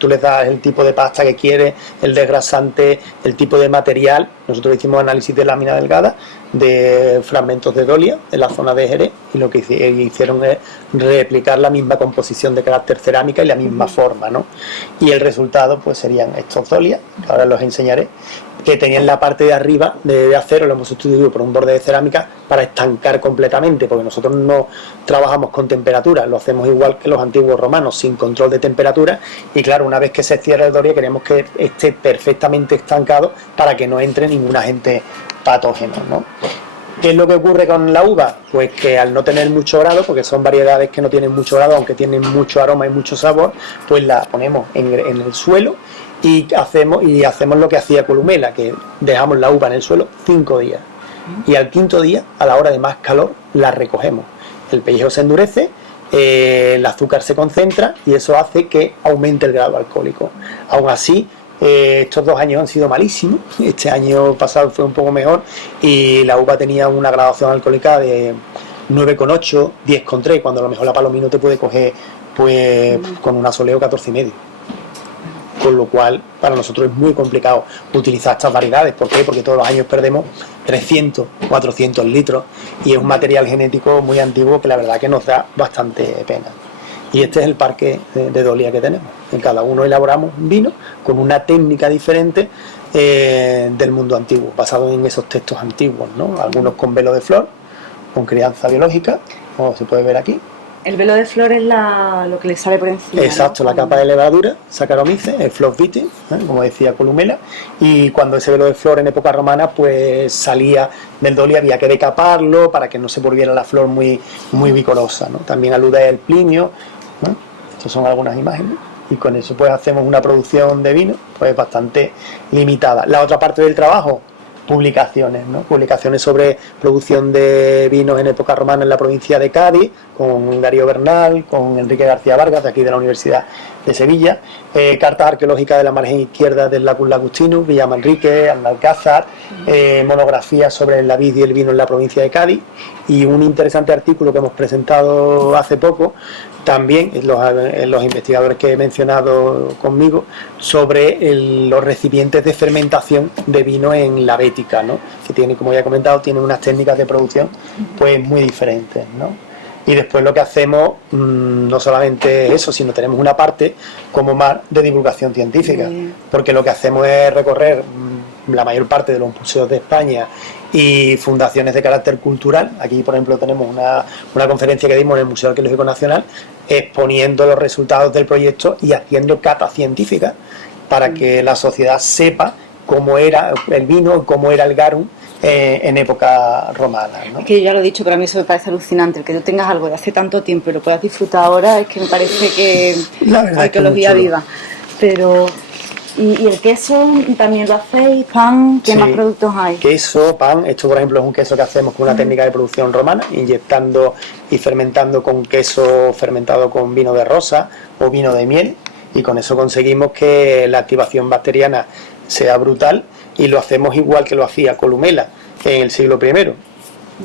tú les das el tipo de pasta que quieres, el desgrasante, el tipo de material. Nosotros hicimos análisis de lámina delgada de fragmentos de dolia en la zona de Jerez, y lo que hicieron es replicar la misma composición de carácter cerámica y la misma forma, ¿no? Y el resultado pues serían estos dolias, que ahora los enseñaré, que tenían la parte de arriba de acero, lo hemos sustituido por un borde de cerámica para estancar completamente, porque nosotros no trabajamos con temperatura, lo hacemos igual que los antiguos romanos, sin control de temperatura, y claro, una vez que se cierra el dolia queremos que esté perfectamente estancado para que no entre ningún agente patógeno, ¿no? ¿Qué es lo que ocurre con la uva? Pues que al no tener mucho grado, porque son variedades que no tienen mucho grado, aunque tienen mucho aroma y mucho sabor, pues la ponemos en el suelo y hacemos lo que hacía Columela, que dejamos la uva en el suelo 5 días. Y al 5.º día, a la hora de más calor, la recogemos. El pellejo se endurece, el azúcar se concentra y eso hace que aumente el grado alcohólico. Aún así, estos 2 años han sido malísimos. Este año pasado fue un poco mejor y la uva tenía una graduación alcohólica de 9,8, 10,3, cuando a lo mejor la Palomino te puede coger pues con una Soleo 14,5. Con lo cual para nosotros es muy complicado utilizar estas variedades. ¿Por qué? Porque todos los años perdemos 300, 400 litros y es un material genético muy antiguo que la verdad que nos da bastante pena. Y este es el parque de dolia que tenemos. En cada uno elaboramos un vino con una técnica diferente del mundo antiguo, basado en esos textos antiguos, ¿no? Algunos con velo de flor, con crianza biológica, como se puede ver aquí. El velo de flor es lo que le sale por encima. Exacto, ¿no? la capa de levadura, Saccharomyces, el Flor Vitis, como decía Columela, y cuando ese velo de flor en época romana pues salía del dolia había que decaparlo para que no se volviera la flor muy, muy vigorosa, ¿no? También alude el Plinio, ¿no? Estas son algunas imágenes, y con eso pues hacemos una producción de vino pues bastante limitada. La otra parte del trabajo, publicaciones, ¿no? Publicaciones sobre producción de vinos en época romana en la provincia de Cádiz, con Darío Bernal, con Enrique García Vargas, de aquí de la Universidad de Sevilla, cartas arqueológicas de la margen izquierda del Lacus Lagustinus, Villamanrique, Alcázar, monografías sobre la vid y el vino en la provincia de Cádiz, y un interesante artículo que hemos presentado hace poco, también los investigadores que he mencionado conmigo, sobre los recipientes de fermentación de vino en la Bética, ¿no? Que tiene, como ya he comentado, tienen unas técnicas de producción pues muy diferentes, ¿no? Y después lo que hacemos no solamente es eso, sino tenemos una parte como más de divulgación científica, porque lo que hacemos es recorrer la mayor parte de los museos de España y fundaciones de carácter cultural. Aquí, por ejemplo, tenemos una conferencia que dimos en el Museo Arqueológico Nacional exponiendo los resultados del proyecto y haciendo cata científica para que la sociedad sepa cómo era el vino, cómo era el garum en época romana, ¿no? Es que yo ya lo he dicho, pero a mí eso me parece alucinante. El que tú tengas algo de hace tanto tiempo y lo puedas disfrutar ahora, es que me parece que arqueología viva. Pero, ¿y el queso también lo hacéis? ¿Pan? ¿Qué más productos hay? Queso, pan. Esto, por ejemplo, es un queso que hacemos con una técnica de producción romana, inyectando y fermentando con queso fermentado con vino de rosa o vino de miel, y con eso conseguimos que la activación bacteriana sea brutal, y lo hacemos igual que lo hacía Columela en el siglo I.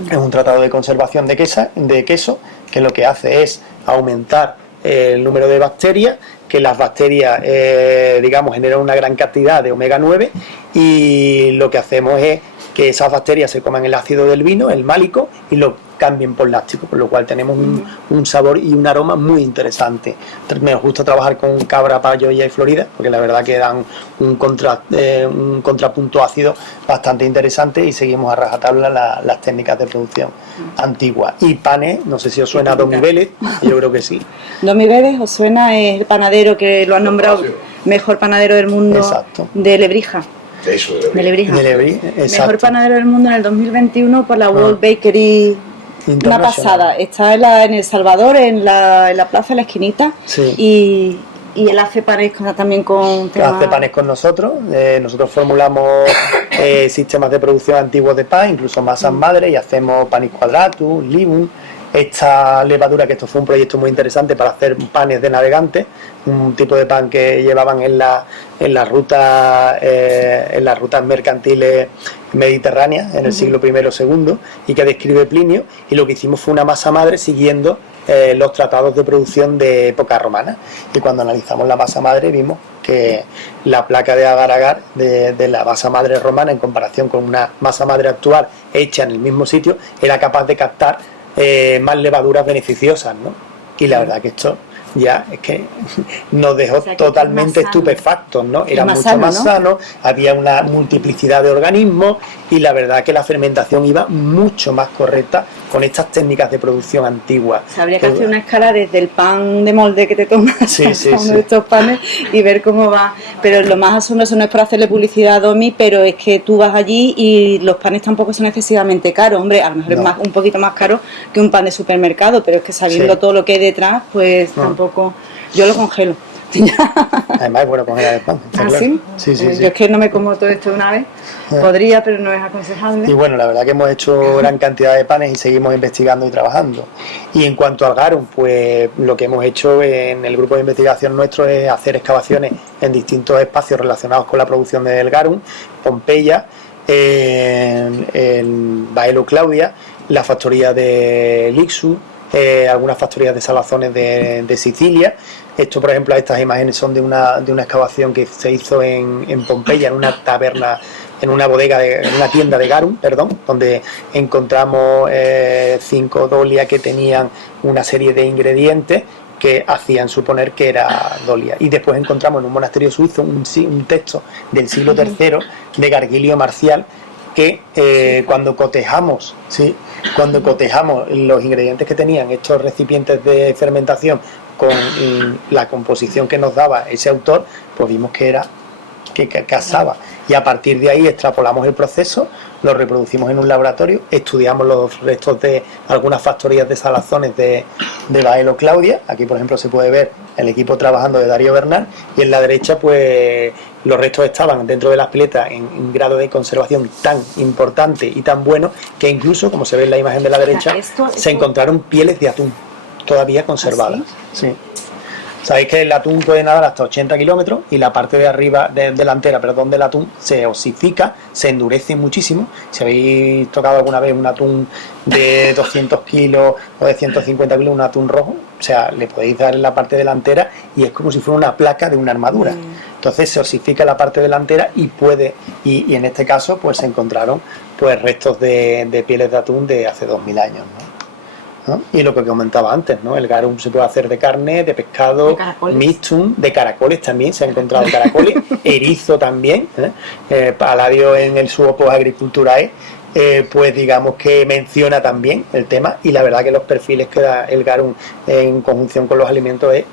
Es un tratado de conservación de queso que lo que hace es aumentar el número de bacterias, que las bacterias, digamos, generan una gran cantidad de omega 9 y lo que hacemos es que esas bacterias se coman el ácido del vino, el málico, y lo cambien por láctico, por lo cual tenemos un sabor y un aroma muy interesante. Me gusta trabajar con cabra, payoya y florida, porque la verdad que dan un contrapunto ácido bastante interesante y seguimos a rajatabla las técnicas de producción antiguas. Y panes, no sé si os suena a Domi Vélez, yo creo que sí. Domi Vélez, ¿os suena? Es el panadero que lo han nombrado mejor panadero del mundo. Exacto. De Lebrija. Eso, De Lebrija. Exacto. Mejor panadero del mundo en el 2021 por la World Bakery. Una pasada. Está en El Salvador, en la plaza de la esquinita. Sí. Y él hace panes también con temas... Hace panes con nosotros. Nosotros formulamos sistemas de producción antiguos de pan, incluso masas madre, y hacemos panis quadratus, libum. Esta levadura, que esto fue un proyecto muy interesante para hacer panes de navegantes, un tipo de pan que llevaban en las rutas mercantiles mediterráneas en el siglo I o II, y que describe Plinio, y lo que hicimos fue una masa madre siguiendo los tratados de producción de época romana. Y cuando analizamos la masa madre vimos que la placa de agar-agar de la masa madre romana, en comparación con una masa madre actual hecha en el mismo sitio, era capaz de captar más levaduras beneficiosas, ¿no? Y la verdad que esto ya es que nos dejó totalmente estupefactos, ¿no? Era mucho más sano, había una multiplicidad de organismos y la verdad que la fermentación iba mucho más correcta con estas técnicas de producción antiguas. O sea, habría que hacer una escala desde el pan de molde que te tomas a uno de estos panes y ver cómo va. Pero lo más asombroso no es por hacerle publicidad a Domi, pero es que tú vas allí y los panes tampoco son excesivamente caros. Hombre, a lo mejor es un poquito más caro que un pan de supermercado, pero es que sabiendo todo lo que hay detrás, pues tampoco... Yo lo congelo. Además es bueno congelar el pan. ¿Ah, claro. sí? Sí. Yo es que no me como todo esto de una vez. Podría, pero no es aconsejable. Y bueno, la verdad que hemos hecho gran cantidad de panes y seguimos investigando y trabajando. Y en cuanto al garum, pues lo que hemos hecho en el grupo de investigación nuestro es hacer excavaciones en distintos espacios relacionados con la producción del garum: Pompeya, en Baelo Claudia, la factoría de Lixus, algunas factorías de salazones de Sicilia. Esto, por ejemplo, estas imágenes son de una excavación que se hizo en Pompeya, en una taberna, en una bodega, en una tienda de garum, donde encontramos 5 dolias que tenían una serie de ingredientes que hacían suponer que era dolia. Y después encontramos en un monasterio suizo un texto del siglo III de Gargilio Marcial, que cuando cotejamos los ingredientes que tenían estos recipientes de fermentación con la composición que nos daba ese autor, pues vimos que casaba. Y a partir de ahí extrapolamos el proceso, lo reproducimos en un laboratorio, estudiamos los restos de algunas factorías de salazones de Baelo Claudia. Aquí, por ejemplo, se puede ver el equipo trabajando de Darío Bernal, y en la derecha, pues los restos estaban dentro de las piletas en un grado de conservación tan importante y tan bueno que incluso, como se ve en la imagen de la derecha, se encontraron pieles de atún todavía conservadas. ¿Ah, sí? Sí. Sabéis que el atún puede nadar hasta 80 kilómetros y la parte de arriba, delantera del atún, se osifica, se endurece muchísimo. Si habéis tocado alguna vez un atún de 200 kilos o de 150 kilos, un atún rojo, o sea, le podéis dar en la parte delantera y es como si fuera una placa de una armadura. Entonces se osifica la parte delantera y y en este caso pues se encontraron pues restos de pieles de atún de hace 2000 años, ¿no? Y lo que comentaba antes, ¿no? El garum se puede hacer de carne, de pescado, mixtum, de caracoles también, se han encontrado caracoles, erizo también, Palladio en el Opus Agriculturae, pues digamos que menciona también el tema, y la verdad que los perfiles que da el garum en conjunción con los alimentos es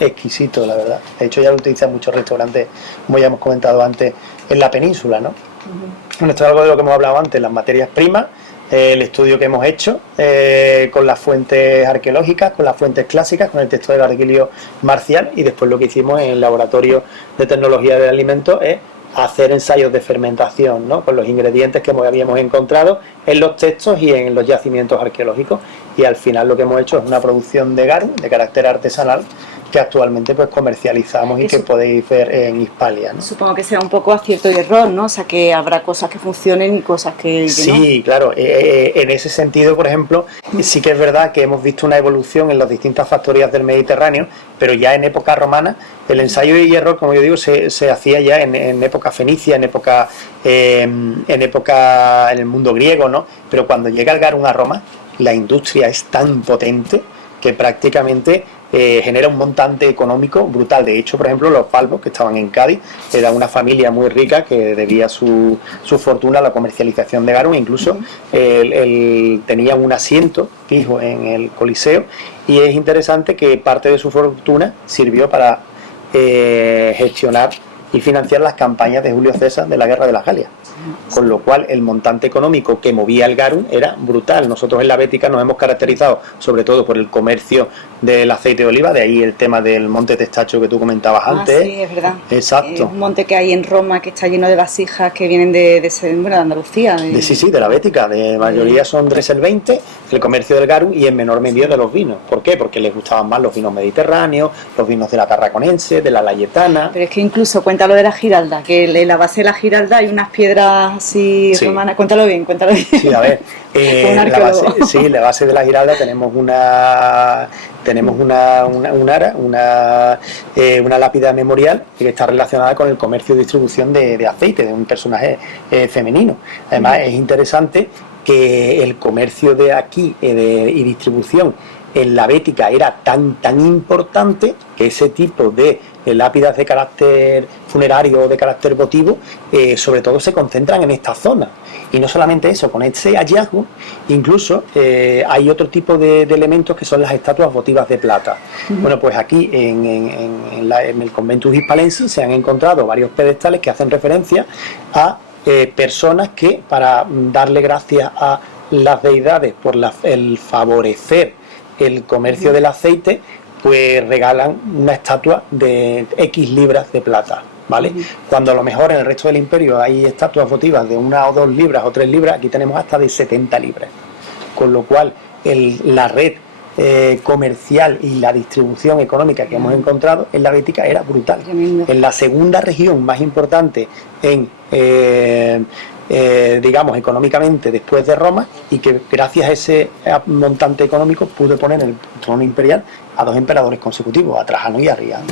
exquisito, la verdad. De hecho ya lo utilizan muchos restaurantes, como ya hemos comentado antes, en la península, ¿no? Bueno, esto es algo de lo que hemos hablado antes, las materias primas, el estudio que hemos hecho con las fuentes arqueológicas, con las fuentes clásicas, con el texto de Gargilio Marcial, y después lo que hicimos en el laboratorio de tecnología del alimento es hacer ensayos de fermentación, ¿no? Con los ingredientes que habíamos encontrado en los textos y en los yacimientos arqueológicos, y al final lo que hemos hecho es una producción de garum de carácter artesanal que actualmente pues comercializamos y que podéis ver en Hispalia, ¿no? Supongo que sea un poco acierto y error, ¿no? O sea, que habrá cosas que funcionen y cosas que sí, no. claro. En ese sentido, por ejemplo, sí que es verdad que hemos visto una evolución en las distintas factorías del Mediterráneo, pero ya en época romana, el ensayo y error, como yo digo, se hacía ya en época fenicia, en el mundo griego, ¿no? Pero cuando llega el garum a Roma, la industria es tan potente que prácticamente genera un montante económico brutal. De hecho, por ejemplo, los Balbos, que estaban en Cádiz, era una familia muy rica que debía su fortuna a la comercialización de garum. Incluso tenían un asiento fijo en el Coliseo, y es interesante que parte de su fortuna sirvió para gestionar y financiar las campañas de Julio César de la Guerra de las Galias, con lo cual el montante económico que movía el garum era brutal. Nosotros en la Bética nos hemos caracterizado sobre todo por el comercio del aceite de oliva, de ahí el tema del monte Testacho que tú comentabas antes. Sí, es verdad. Exacto. Un monte que hay en Roma que está lleno de vasijas que vienen de Andalucía. Sí, de la Bética. De mayoría son Dresel 20, el comercio del garum, y en menor medida de los vinos. ¿Por qué? Porque les gustaban más los vinos mediterráneos, los vinos de la Tarraconense, de la Layetana. Pero es que incluso cuenta lo de la Giralda, que en la base de la Giralda hay unas piedras así romanas. Cuéntalo bien. Sí, a ver, la base de la Giralda tenemos una lápida memorial que está relacionada con el comercio y distribución de aceite, de un personaje femenino. Además, es interesante que el comercio de aquí y distribución en la Bética era tan importante que ese tipo de lápidas de carácter funerario o de carácter votivo sobre todo se concentran en esta zona. Y no solamente eso, con este hallazgo incluso hay otro tipo de elementos que son las estatuas votivas de plata. Bueno, pues aquí en el Conventus Hispalensis se han encontrado varios pedestales que hacen referencia a personas que, para darle gracias a las deidades por el favorecer el comercio del aceite, pues regalan una estatua de X libras de plata, ¿vale? Cuando a lo mejor en el resto del imperio hay estatuas votivas de 1 o 2 libras o 3 libras, aquí tenemos hasta de 70 libras. Con lo cual la red comercial y la distribución económica que hemos encontrado en la Bética era brutal. En la segunda región más importante digamos económicamente después de Roma, y que gracias a ese montante económico pudo poner en el trono imperial a 2 emperadores consecutivos, a Trajano y a Arriano.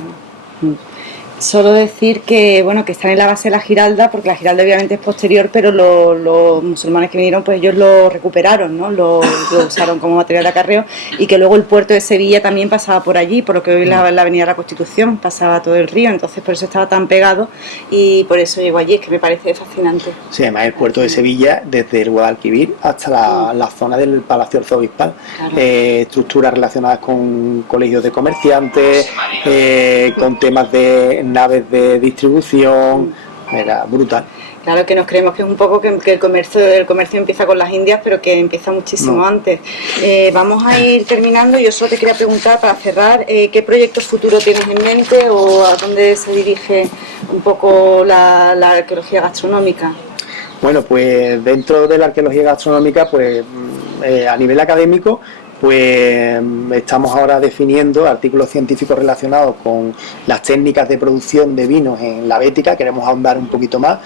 Solo decir que que están en la base de la Giralda, porque la Giralda obviamente es posterior, pero los musulmanes que vinieron, pues ellos lo recuperaron, ¿no? Lo usaron como material de acarreo, y que luego el puerto de Sevilla también pasaba por allí, por lo que hoy la avenida de la Constitución pasaba todo el río, entonces por eso estaba tan pegado y por eso llegó allí. Es que me parece fascinante. Sí, además el puerto de Sevilla, desde el Guadalquivir hasta la zona del Palacio Arzobispal, claro. Estructuras relacionadas con colegios de comerciantes, con temas de naves de distribución, era brutal. Claro, que nos creemos que es un poco que el comercio empieza con las Indias, pero que empieza muchísimo antes. Vamos a ir terminando. Yo solo te quería preguntar, para cerrar, ¿qué proyectos futuros tienes en mente o a dónde se dirige un poco la arqueología gastronómica? Bueno, pues dentro de la arqueología gastronómica, pues a nivel académico, pues estamos ahora definiendo artículos científicos relacionados con las técnicas de producción de vinos en la Bética. Queremos ahondar un poquito más,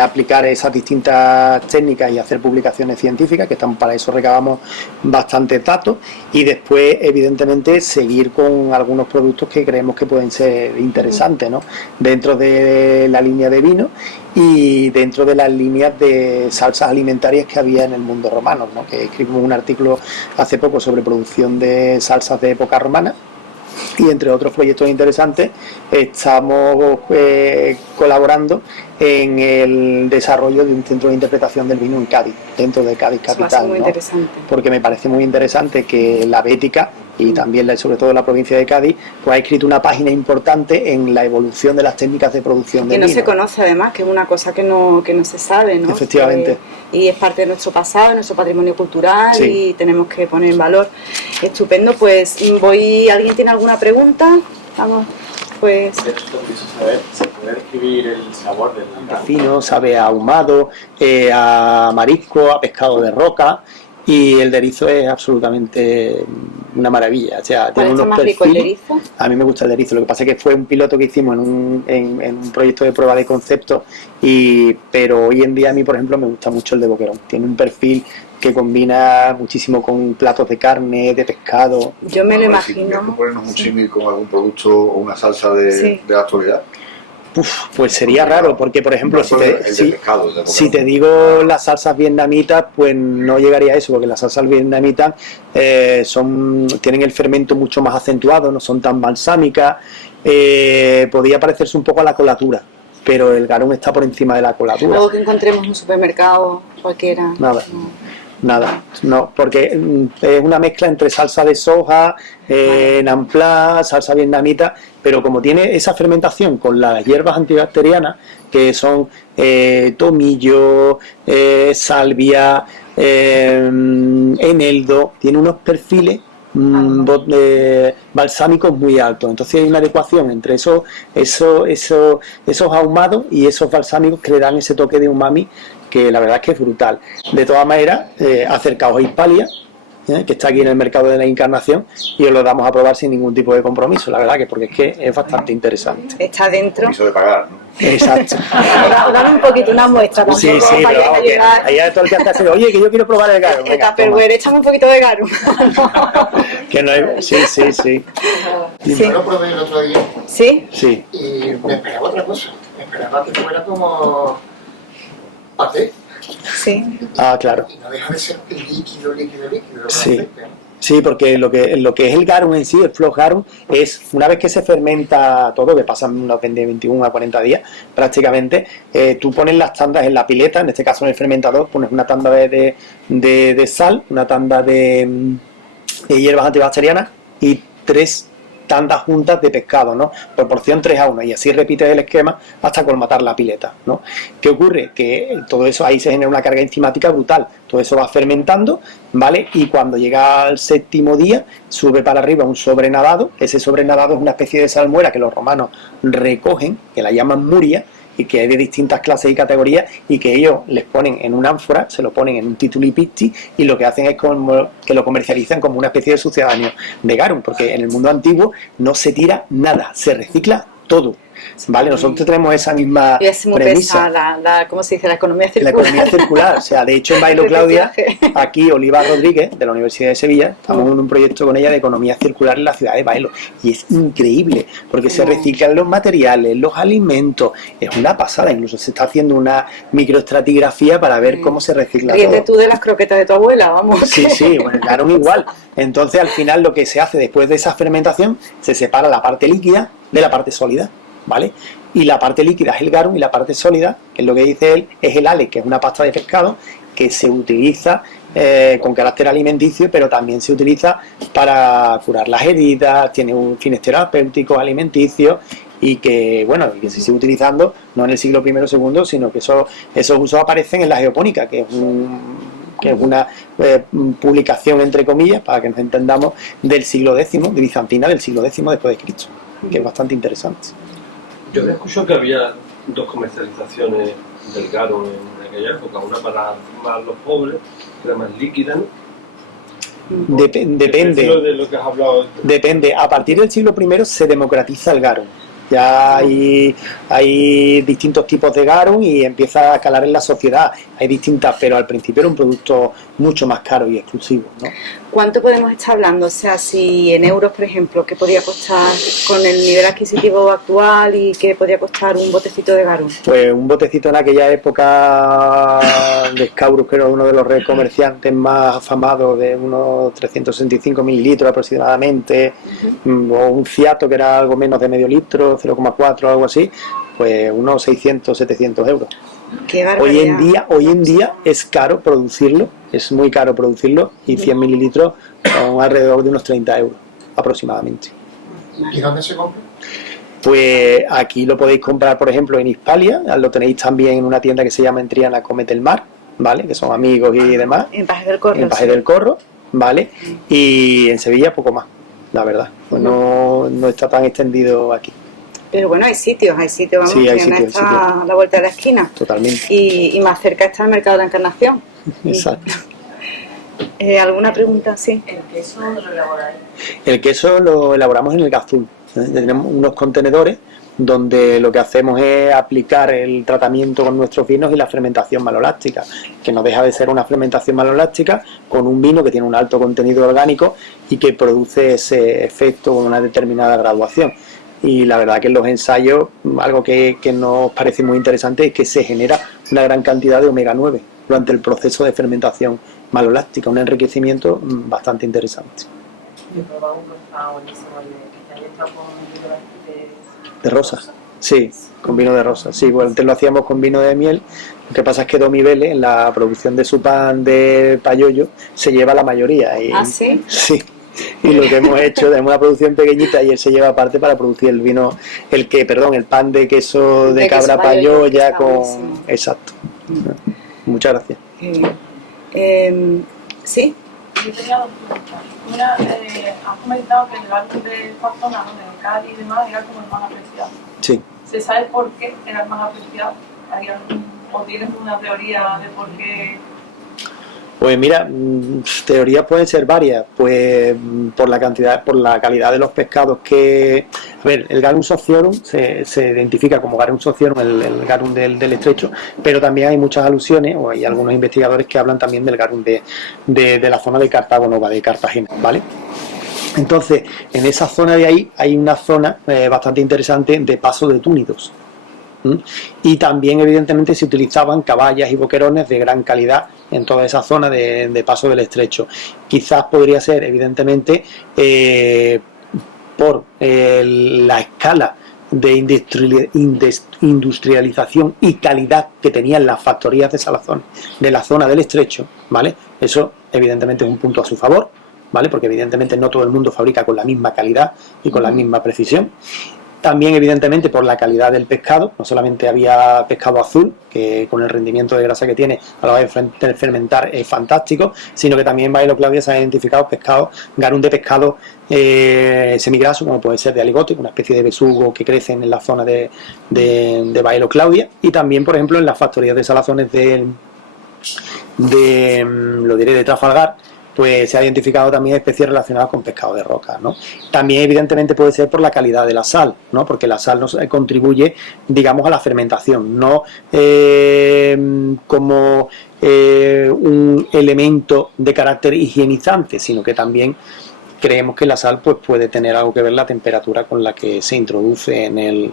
aplicar esas distintas técnicas y hacer publicaciones científicas, que para eso recabamos bastantes datos, y después evidentemente seguir con algunos productos que creemos que pueden ser interesantes, ¿no? Dentro de la línea de vino y dentro de las líneas de salsas alimentarias que había en el mundo romano, ¿no? Que escribimos un artículo hace poco sobre producción de salsas de época romana, y entre otros proyectos interesantes estamos colaborando en el desarrollo de un centro de interpretación del vino en Cádiz, dentro de Cádiz capital, muy interesante. Porque me parece muy interesante que la Bética y también sobre todo la provincia de Cádiz pues ha escrito una página importante en la evolución de las técnicas de producción de vino. Que no se conoce, además, que es una cosa que no se sabe, ¿no? Efectivamente. Y es parte de nuestro pasado, de nuestro patrimonio cultural, sí. Y tenemos que poner en valor. Estupendo, pues ¿alguien tiene alguna pregunta? Vamos, pues... ¿Se puede describir el sabor del vino? Fino, sabe a ahumado, a marisco, a pescado de roca, y el de erizo es absolutamente una maravilla. O sea, ¿Cuál tiene está unos más rico, el de perfiles. erizo? A mí me gusta el de erizo. Lo que pasa es que fue un piloto que hicimos en un proyecto de prueba de concepto, pero hoy en día a mí, por ejemplo, me gusta mucho el de boquerón. Tiene un perfil que combina muchísimo con platos de carne, de pescado. Yo me lo A ver, si imagino. tuvieras que ponernos un símil con algún producto o una salsa de, Sí. de la actualidad. Pues sería raro, porque por ejemplo, No, el de pescado, el de si boquerón. te digo las salsas vietnamitas, pues no llegaría a eso, porque las salsas vietnamitas tienen el fermento mucho más acentuado, no son tan balsámicas, podría parecerse un poco a la colatura, pero el garum está por encima de la colatura. Algo que encontremos en un supermercado cualquiera. Nada. No. Nada, no, porque es una mezcla entre salsa de soja, nampla, salsa vietnamita, pero como tiene esa fermentación con las hierbas antibacterianas, que son tomillo, salvia, eneldo, tiene unos perfiles balsámicos muy altos. Entonces hay una adecuación entre esos ahumados y esos balsámicos que le dan ese toque de umami, que la verdad es que es brutal. De todas maneras, acercaos a Hispalia, que está aquí en el mercado de la Encarnación, y os lo damos a probar sin ningún tipo de compromiso, la verdad, que porque es que es bastante interesante. Está dentro. Permiso de pagar, ¿no? Exacto. Dame un poquito, una muestra. Sí, tampoco sí, pero vayas a vamos, que llegar. ahí hay todo el que hace así, oye, que yo quiero probar el garum. El Venga, Tupperware, échame un poquito de garum. toma. Que no hay... Sí. Sí. Yo lo probé el otro día ¿Sí? Sí. y me esperaba otra cosa. Me esperaba que fuera como paté. Sí. Ah, claro. Y no deja de ser líquido. Sí. Aceite, ¿no? Sí, porque lo que es el garum en sí, el flow garum, es una vez que se fermenta todo, que pasan unos 21 a 40 días prácticamente, tú pones las tandas en la pileta, en este caso en el fermentador, pones una tanda de sal, una tanda de hierbas antibacterianas y 3 tandas juntas de pescado, ¿no? Proporción 3:1, y así repites el esquema hasta colmatar la pileta, ¿no? ¿Qué ocurre? Que todo eso, ahí se genera una carga enzimática brutal, todo eso va fermentando, ¿vale? Y cuando llega al 7º día, sube para arriba un sobrenadado. Ese sobrenadado es una especie de salmuera que los romanos recogen, que la llaman muria, y que hay de distintas clases y categorías, y que ellos les ponen en un ánfora, se lo ponen en un tituli picti, y lo que hacen es como que lo comercializan como una especie de sucedáneo de garum, porque en el mundo antiguo no se tira nada, se recicla todo, ¿vale? Nosotros tenemos esa misma Y es muy premisa. pesada, ¿cómo se dice? La economía La circular. economía circular, o sea, de hecho en Bailo Claudia, aquí Oliva Rodríguez, de la Universidad de Sevilla, estamos en un proyecto con ella de economía circular en la ciudad de Bailo, y es increíble, porque se reciclan los materiales, los alimentos, es una pasada, incluso se está haciendo una microestratigrafía para ver cómo se recicla Ríete todo. tú de las croquetas de tu abuela, vamos. Sí, bueno, claro, igual. Entonces al final lo que se hace después de esa fermentación, se separa la parte líquida de la parte sólida, ¿vale? Y la parte líquida es el garum y la parte sólida, que es lo que dice él, es el ale, que es una pasta de pescado que se utiliza con carácter alimenticio, pero también se utiliza para curar las heridas, tiene un fines terapéuticos, alimenticios, y que, bueno, que se sigue utilizando no en el siglo I o II, sino que esos usos aparecen en la geopónica, que es una publicación, entre comillas, para que nos entendamos, del siglo X, de bizantina del siglo X después de Cristo, que es bastante interesante. Yo había escuchado que había 2 comercializaciones del garum en aquella época, una para más los pobres, que era más líquida, ¿no? Depende. De lo que has hablado. Depende. A partir del siglo I se democratiza el garum. Ya hay distintos tipos de garum y empieza a calar en la sociedad. Hay distintas, pero al principio era un producto mucho más caro y exclusivo, ¿no? ¿Cuánto podemos estar hablando? O sea, si en euros, por ejemplo, ¿qué podría costar con el nivel adquisitivo actual y qué podría costar un botecito de garum? Pues un botecito en aquella época de Scaurus, que era uno de los comerciantes más afamados, de unos 365 mililitros aproximadamente, o un Ciato, que era algo menos de medio litro, 0,4, algo así, pues unos 600, 700 euros. Qué barbaridad. Hoy en día es caro producirlo, es muy caro producirlo, y 100 mililitros son alrededor de unos 30 euros aproximadamente. ¿Y dónde se compra? Pues aquí lo podéis comprar, por ejemplo, en Hispalia, lo tenéis también en una tienda que se llama en Triana Comete el Mar, ¿vale? Que son amigos y demás. En Pajes del Corro. En Pajes del Corro, ¿vale? Y en Sevilla poco más, la verdad. Pues no está tan extendido aquí. Pero bueno, hay sitios, vamos, Sí, hay Triana sitios, está a la vuelta de la esquina. Totalmente. Y más cerca está el mercado de la Encarnación. Exacto. ¿Alguna pregunta? Sí. ¿El queso dónde lo elaboráis? El queso lo elaboramos en el Gazul. Tenemos unos contenedores donde lo que hacemos es aplicar el tratamiento con nuestros vinos y la fermentación maloláctica, que no deja de ser una fermentación maloláctica con un vino que tiene un alto contenido orgánico y que produce ese efecto con una determinada graduación. Y la verdad que en los ensayos algo que nos parece muy interesante es que se genera una gran cantidad de omega 9 durante el proceso de fermentación maloláctica, un enriquecimiento bastante interesante. Yo he probado uno que estaba buenísimo, que había estado con vino ¿De rosas? Sí, con vino de rosas. Sí, bueno, antes lo hacíamos con vino de miel. Lo que pasa es que Domi Vélez, en la producción de su pan de payollo, se lleva la mayoría. Y, ¿Ah, sí? Sí. Y lo que hemos hecho, tenemos una producción pequeñita y él se lleva aparte para producir el vino, el pan de queso de cabra payolla con... Buenísimo. Exacto. Muchas gracias. ¿Sí? Yo tenía dos preguntas. Una, has comentado que el álbum de esta zona, ¿no?, de Cádiz y demás, era como el más apreciado. Sí. ¿Se sabe por qué era el más apreciado? ¿O tienes una teoría de por qué? Pues mira, teorías pueden ser varias, pues por la calidad de los pescados que... A ver, el Garum sociorum se identifica como Garum sociorum, el Garum del estrecho, pero también hay muchas alusiones, o hay algunos investigadores que hablan también del Garum de la zona de Cartago Nova, de Cartagena, ¿vale? Entonces, en esa zona de ahí hay una zona bastante interesante de paso de túnidos. Y también evidentemente se utilizaban caballas y boquerones de gran calidad en toda esa zona de paso del estrecho. Quizás podría ser evidentemente por la escala de industrialización y calidad que tenían las factorías de salazones de la zona del estrecho, ¿vale? Eso evidentemente es un punto a su favor, ¿vale? Porque evidentemente no todo el mundo fabrica con la misma calidad y con la misma precisión. También, evidentemente, por la calidad del pescado, no solamente había pescado azul, que con el rendimiento de grasa que tiene a la hora de fermentar es fantástico, sino que también en Baelo Claudia se han identificado pescados, garum de pescado semigraso, como puede ser de aligote, una especie de besugo que crecen en la zona de Baelo Claudia, y también, por ejemplo, en las factorías de salazones de Trafalgar, pues se ha identificado también especies relacionadas con pescado de roca, ¿no? También evidentemente puede ser por la calidad de la sal, ¿no? Porque la sal nos contribuye, digamos, a la fermentación, no como un elemento de carácter higienizante, sino que también creemos que la sal pues puede tener algo que ver la temperatura con la que se introduce en el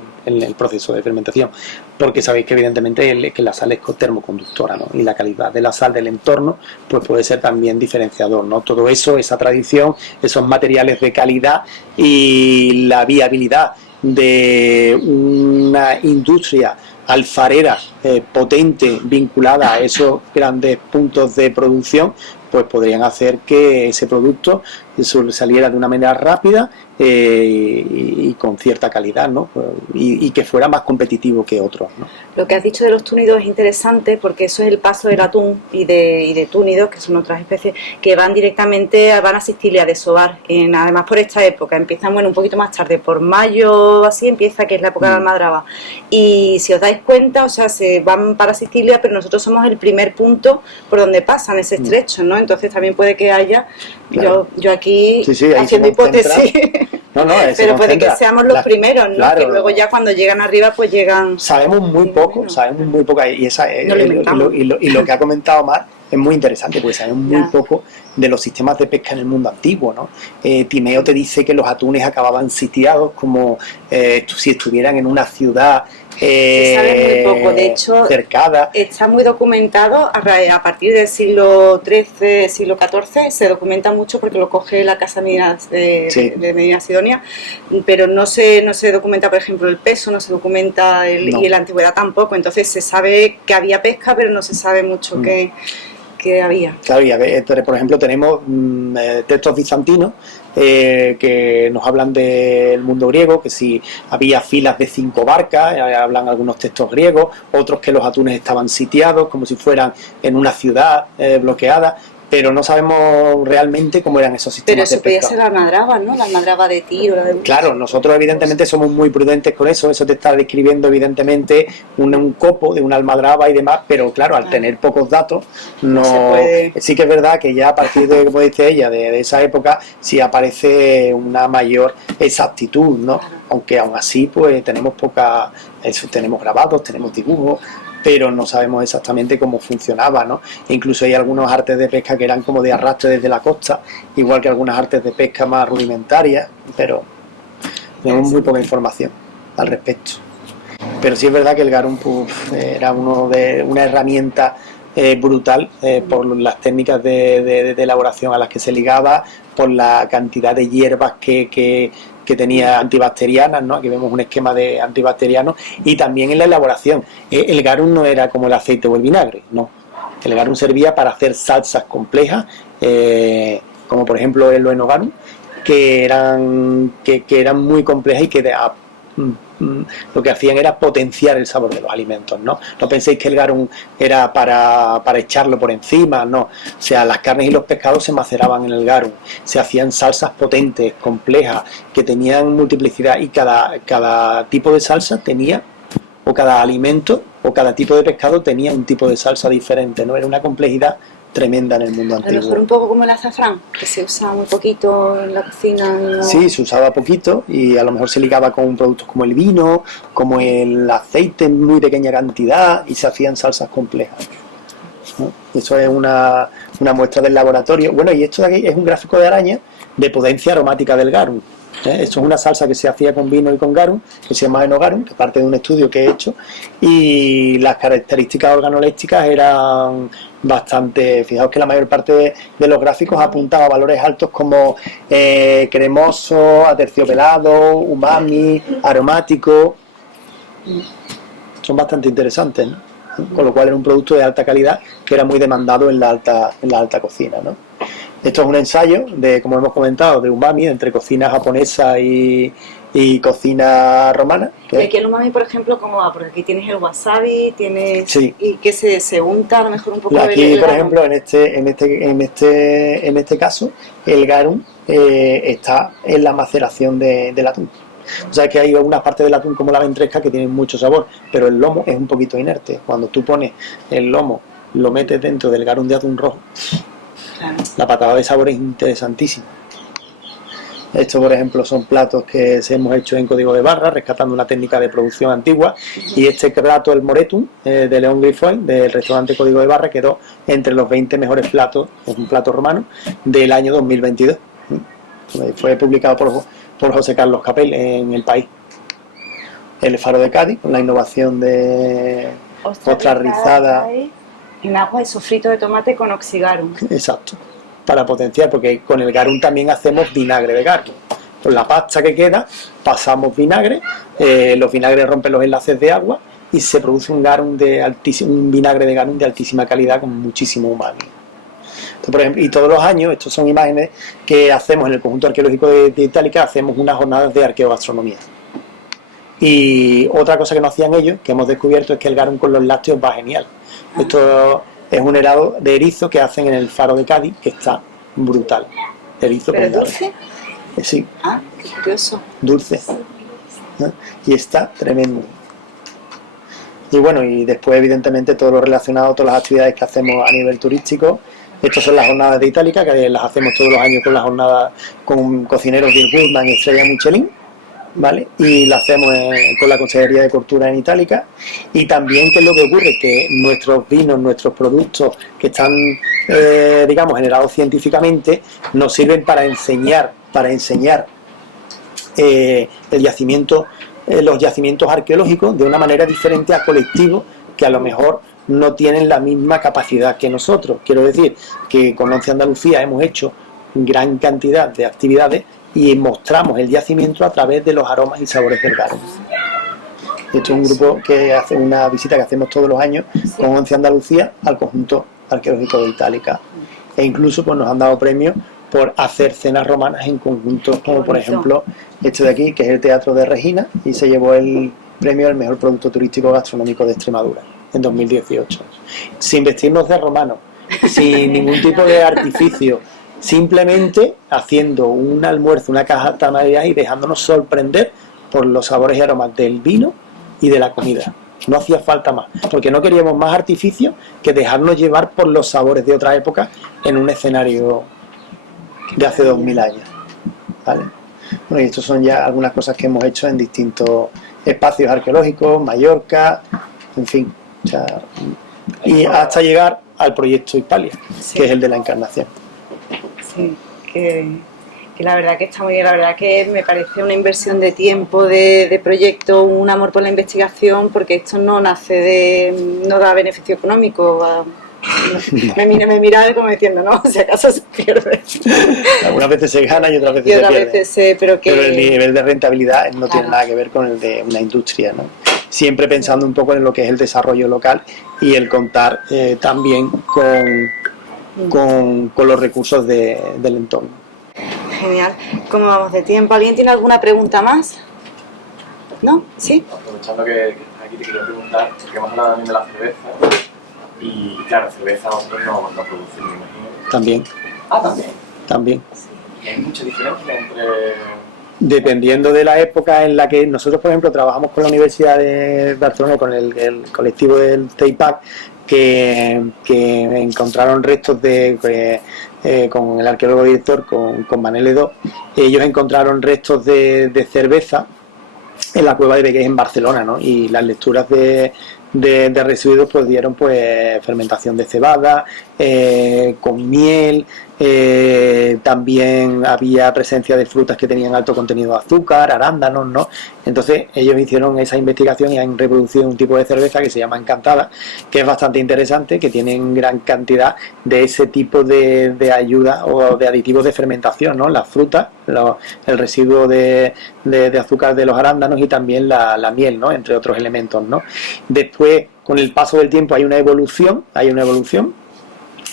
proceso de fermentación, porque sabéis que evidentemente que la sal es termoconductora, ¿no? Y la calidad de la sal del entorno pues puede ser también diferenciador, ¿no? Todo eso, esa tradición, esos materiales de calidad y la viabilidad de una industria alfarera potente vinculada a esos grandes puntos de producción, pues podrían hacer que ese producto saliera de una manera rápida y con cierta calidad, ¿no? Y que fuera más competitivo que otros, ¿no? Lo que has dicho de los túnidos es interesante porque eso es el paso del atún y de túnidos, que son otras especies que van a Sicilia a desovar, además por esta época, empiezan un poquito más tarde, por mayo así empieza, que es la época de Almadraba, y si os dais cuenta, o sea, se van para Sicilia, pero nosotros somos el primer punto por donde pasan ese estrecho, ¿no? Entonces también puede que haya, claro. yo aquí haciendo hipótesis, pero puede que seamos los primeros, ¿no? Claro, que luego ya cuando llegan arriba pues llegan... Sabemos muy poco y lo que ha comentado Mar es muy interesante, porque sabemos muy poco de los sistemas de pesca en el mundo antiguo, ¿no? Timeo te dice que los atunes acababan sitiados como si estuvieran en una ciudad se sabe muy poco, de hecho cercada. Está muy documentado a partir del siglo XIII, siglo XIV, se documenta mucho porque lo coge la Casa de Medina Sidonia, pero no se documenta, por ejemplo, el peso, no se documenta y la antigüedad tampoco, entonces se sabe que había pesca, pero no se sabe mucho que había. Claro, por ejemplo, tenemos textos bizantinos que nos hablan del mundo griego, que si había filas de 5 barcas, hablan algunos textos griegos, otros que los atunes estaban sitiados como si fueran en una ciudad bloqueada, pero no sabemos realmente cómo eran esos Pero sistemas de eso podía pesca. ser la almadraba, ¿no? La almadraba de tiro, la de... Claro, nosotros evidentemente somos muy prudentes con eso te está describiendo evidentemente un copo de una almadraba y demás, pero claro, al tener pocos datos, No se puede. sí que es verdad que ya a partir de, como dice ella, de esa época, sí aparece una mayor exactitud, ¿no? Aunque aún así, pues tenemos tenemos grabados, tenemos dibujos, pero no sabemos exactamente cómo funcionaba, ¿no? E incluso hay algunos artes de pesca que eran como de arrastre desde la costa, igual que algunas artes de pesca más rudimentarias, pero tenemos muy poca información al respecto. Pero sí es verdad que el garum era una herramienta brutal por las técnicas de elaboración a las que se ligaba, por la cantidad de hierbas que tenía antibacterianas, ¿no? Aquí vemos un esquema de antibacterianos, y también en la elaboración. El garum no era como el aceite o el vinagre, no. El garum servía para hacer salsas complejas, como por ejemplo el enogarum, que eran muy complejas y que lo que hacían era potenciar el sabor de los alimentos, ¿no? No penséis que el garum era para echarlo por encima, no. O sea, las carnes y los pescados se maceraban en el garum, se hacían salsas potentes, complejas, que tenían multiplicidad, y cada tipo de salsa tenía, o cada alimento, o cada tipo de pescado tenía un tipo de salsa diferente, ¿no? Era una complejidad tremenda en el mundo A lo mejor antiguo. un poco como el azafrán, que se usa muy poquito en la cocina. ¿No? Sí, se usaba poquito y a lo mejor se ligaba con productos como el vino, como el aceite en muy pequeña cantidad, y se hacían salsas complejas, ¿no? Eso es una muestra del laboratorio. Bueno, y esto de aquí es un gráfico de araña de potencia aromática del garum. Esto es una salsa que se hacía con vino y con garum, que se llama enogarum, que parte de un estudio que he hecho, y las características organolépticas eran bastante, fijaos que la mayor parte de los gráficos apuntaba a valores altos como cremoso, aterciopelado, umami, aromático. Son bastante interesantes, ¿no? Con lo cual era un producto de alta calidad que era muy demandado en la alta cocina, ¿no? Esto es un ensayo de, como hemos comentado, de umami entre cocina japonesa y cocina romana. Y aquí el umami, por ejemplo, ¿cómo va? Porque aquí tienes el wasabi, tienes... Sí. Y que se unta a lo mejor un poco Aquí, el por garum. ejemplo, en este caso, el garum está en la maceración del atún. O sea que hay algunas partes del atún como la ventresca que tienen mucho sabor, pero el lomo es un poquito inerte. Cuando tú pones el lomo, lo metes dentro del garum de atún rojo, Claro. la patada de sabor es interesantísima. Estos, por ejemplo, son platos que se hemos hecho en código de barra, rescatando una técnica de producción antigua. Y este plato, el Moretum, de León Grifoy, del restaurante Código de Barra, quedó entre los 20 mejores platos, es un plato romano, del año 2022. Fue publicado por José Carlos Capel en El País. El faro de Cádiz, con la innovación de ostras rizadas. En agua y sofrito de tomate con oxigarum. Exacto, para potenciar, porque con el garum también hacemos vinagre de garum. Con la pasta que queda pasamos vinagre, los vinagres rompen los enlaces de agua y se produce un vinagre de garum de altísima calidad con muchísimo umami. Entonces, por ejemplo, y todos los años, estos son imágenes que hacemos en el conjunto arqueológico de Itálica, hacemos unas jornadas de arqueogastronomía. Y otra cosa que no hacían ellos, que hemos descubierto, es que el garum con los lácteos va genial. Esto es un helado de erizo que hacen en el faro de Cádiz, que está brutal. Erizo ¿Pero con dulce? Sí, Ah, qué curioso. dulce. Y está tremendo. Y bueno, y después evidentemente todo lo relacionado, todas las actividades que hacemos a nivel turístico. Estas son las jornadas de Itálica, que las hacemos todos los años con las jornadas con cocineros Bill Goodman y Estrella Michelin, ¿vale? Y la hacemos con la Consejería de Cultura en Itálica. Y también, ¿qué es lo que ocurre? Que nuestros vinos, nuestros productos que están, digamos, generados científicamente, nos sirven para enseñar el yacimiento, los yacimientos arqueológicos de una manera diferente a colectivos que a lo mejor no tienen la misma capacidad que nosotros. Quiero decir que con ONCE Andalucía hemos hecho gran cantidad de actividades y mostramos el yacimiento a través de los aromas y sabores del garum. Esto es un grupo que hace una visita que hacemos todos los años con ONCE Andalucía al conjunto arqueológico de Itálica. E incluso pues nos han dado premios por hacer cenas romanas en conjuntos, como por ejemplo este de aquí, que es el Teatro de Regina, y se llevó el premio al mejor producto turístico gastronómico de Extremadura en 2018. Sin vestirnos de romanos, sin ningún tipo de artificio, simplemente haciendo un almuerzo, una caja de maridaje y dejándonos sorprender por los sabores y aromas del vino y de la comida. No hacía falta más, porque no queríamos más artificio que dejarnos llevar por los sabores de otra época en un escenario de hace 2000 años, ¿vale? Bueno, y estas son ya algunas cosas que hemos hecho en distintos espacios arqueológicos, Mallorca, en fin, o sea, y hasta llegar al proyecto Hispalia, Sí. que es el de la Encarnación. Sí, que la verdad que está muy bien, la verdad que me parece una inversión de tiempo, de proyecto, un amor por la investigación, porque esto no nace no da beneficio económico. Me mira como diciendo, no, si acaso se pierde. Algunas veces se gana y otras veces Y otras se pierde. veces, pero que... Pero el nivel de rentabilidad no tiene Claro. nada que ver con el de una industria, ¿no? Siempre pensando un poco en lo que es el desarrollo local y el contar también con los recursos del entorno. Genial. ¿Cómo vamos de tiempo? ¿Alguien tiene alguna pregunta más? ¿No? ¿Sí? Aprovechando que estás aquí, te quería preguntar, porque hemos hablado también de la cerveza, y claro, cerveza vosotros no producís, me imagino. También, también. ¿Y hay mucha diferencia entre...? Dependiendo de la época en la que nosotros, por ejemplo, trabajamos con la Universidad de Barcelona, con el colectivo del TEIPAC, que encontraron restos con el arqueólogo director, con Manel Edó, ellos encontraron restos de cerveza en la cueva de Begués en Barcelona, ¿no? Y las lecturas de residuos pues dieron pues fermentación de cebada, con miel, también había presencia de frutas que tenían alto contenido de azúcar, arándanos, ¿no? Entonces ellos hicieron esa investigación y han reproducido un tipo de cerveza que se llama Encantada, que es bastante interesante, que tienen gran cantidad de ese tipo de ayuda o de aditivos de fermentación, ¿no? Las frutas, el residuo de azúcar de los arándanos y también la miel, ¿no? Entre otros elementos, ¿no? Después, con el paso del tiempo hay una evolución.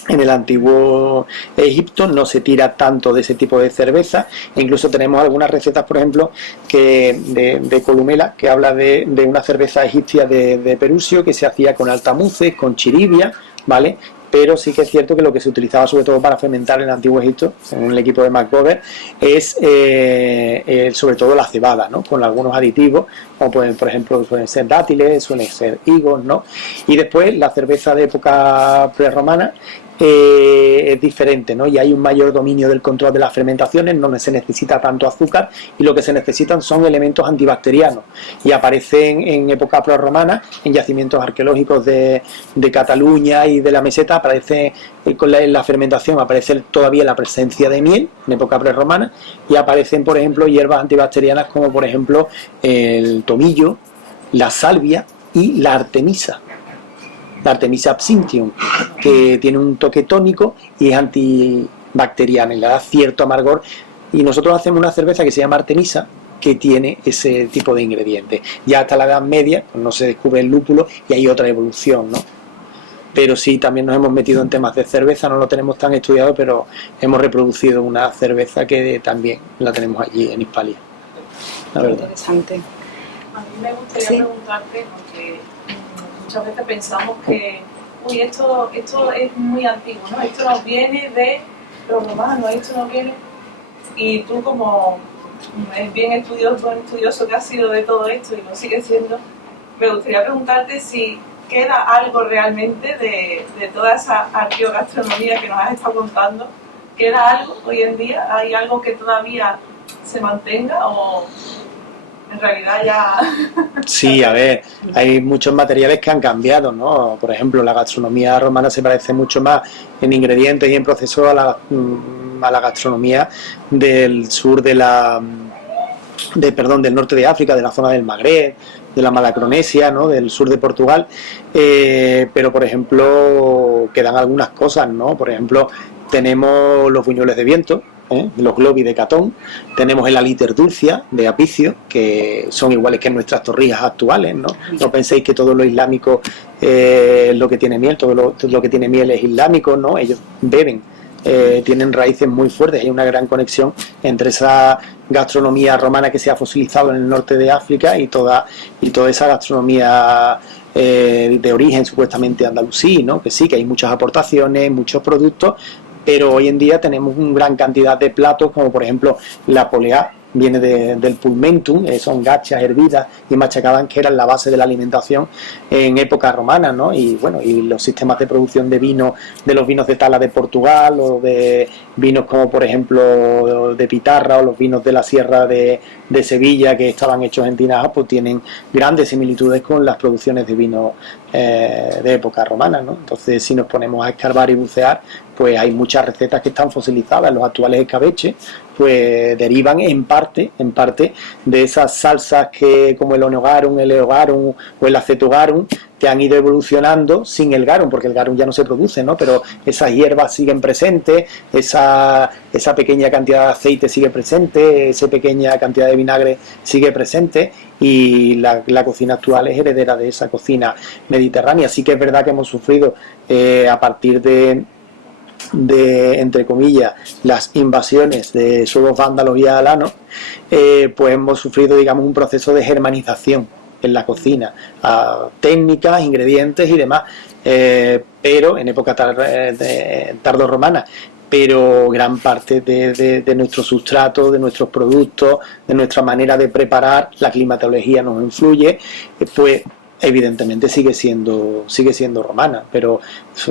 En el antiguo Egipto no se tira tanto de ese tipo de cerveza, e incluso tenemos algunas recetas, por ejemplo, de Columela, que habla de una cerveza egipcia de Perusio que se hacía con altamuces, con chiribia, ¿vale? Pero sí que es cierto que lo que se utilizaba sobre todo para fermentar en el antiguo Egipto, en el equipo de MacGyver, es sobre todo la cebada, ¿no? Con algunos aditivos, como por ejemplo suelen ser dátiles, suelen ser higos, ¿no? Y después la cerveza de época prerromana es diferente, ¿no? Y hay un mayor dominio del control de las fermentaciones, donde se necesita tanto azúcar y lo que se necesitan son elementos antibacterianos, y aparecen en época prerromana en yacimientos arqueológicos de Cataluña y de la meseta, aparece con la fermentación, aparece todavía la presencia de miel en época prerromana, y aparecen por ejemplo hierbas antibacterianas como por ejemplo el tomillo, la salvia y la artemisa absinthium, que tiene un toque tónico y es antibacteriana y le da cierto amargor, y nosotros hacemos una cerveza que se llama Artemisa que tiene ese tipo de ingredientes. Ya hasta la Edad Media pues no se descubre el lúpulo y hay otra evolución, ¿no? Pero sí, también nos hemos metido en temas de cerveza, no lo tenemos tan estudiado, pero hemos reproducido una cerveza que también la tenemos allí en Hispalia, la verdad. Interesante. A mí me gustaría Sí. preguntarte, porque muchas veces pensamos que, uy, esto es muy antiguo, ¿no? Esto nos viene de los romanos, esto nos viene... Y tú como es bien estudioso que has sido de todo esto y lo sigues siendo, me gustaría preguntarte si queda algo realmente de toda esa arqueogastronomía que nos has estado contando. ¿Queda algo hoy en día? ¿Hay algo que todavía se mantenga o en realidad ya...? Sí, a ver, hay muchos materiales que han cambiado, ¿no? Por ejemplo, la gastronomía romana se parece mucho más en ingredientes y en proceso a la gastronomía del sur del norte de África, de la zona del Magreb, de la Malacronesia, ¿no? Del sur de Portugal, pero por ejemplo quedan algunas cosas, ¿no? Por ejemplo, tenemos los buñuelos de viento, los globi de Catón, tenemos el aliter dulcia de Apicio, que son iguales que nuestras torrijas actuales, ¿no? No penséis que todo lo islámico es lo que tiene miel, todo lo que tiene miel es islámico, ¿no? Ellos beben, tienen raíces muy fuertes, hay una gran conexión entre esa gastronomía romana que se ha fosilizado en el norte de África y toda esa gastronomía de origen supuestamente andalusí, ¿no? Que sí, que hay muchas aportaciones, muchos productos, pero hoy en día tenemos una gran cantidad de platos, como por ejemplo la polea, viene del pulmentum, son gachas hervidas y machacadas que eran la base de la alimentación en época romana, ¿no? Y bueno, y los sistemas de producción de vino, de los vinos de tala de Portugal, o de vinos como por ejemplo de Pitarra, o los vinos de la Sierra de Sevilla, que estaban hechos en tinajas, pues tienen grandes similitudes con las producciones de vino de época romana, ¿no? Entonces, si nos ponemos a escarbar y bucear, pues hay muchas recetas que están fosilizadas. Los actuales escabeches pues derivan en parte de esas salsas que, como el onogarum, el eogarum o el acetogarum, que han ido evolucionando sin el garum, porque el garum ya no se produce, ¿no? Pero esas hierbas siguen presentes, esa pequeña cantidad de aceite sigue presente, esa pequeña cantidad de vinagre sigue presente, y la cocina actual es heredera de esa cocina mediterránea. Sí que es verdad que hemos sufrido a partir de entre comillas, las invasiones de suevos, vándalos y alanos, pues hemos sufrido, digamos, un proceso de germanización en la cocina, técnicas, ingredientes y demás, pero en época tardorromana, pero gran parte de nuestro sustrato, de nuestros productos, de nuestra manera de preparar, la climatología nos influye, pues evidentemente sigue siendo romana, pero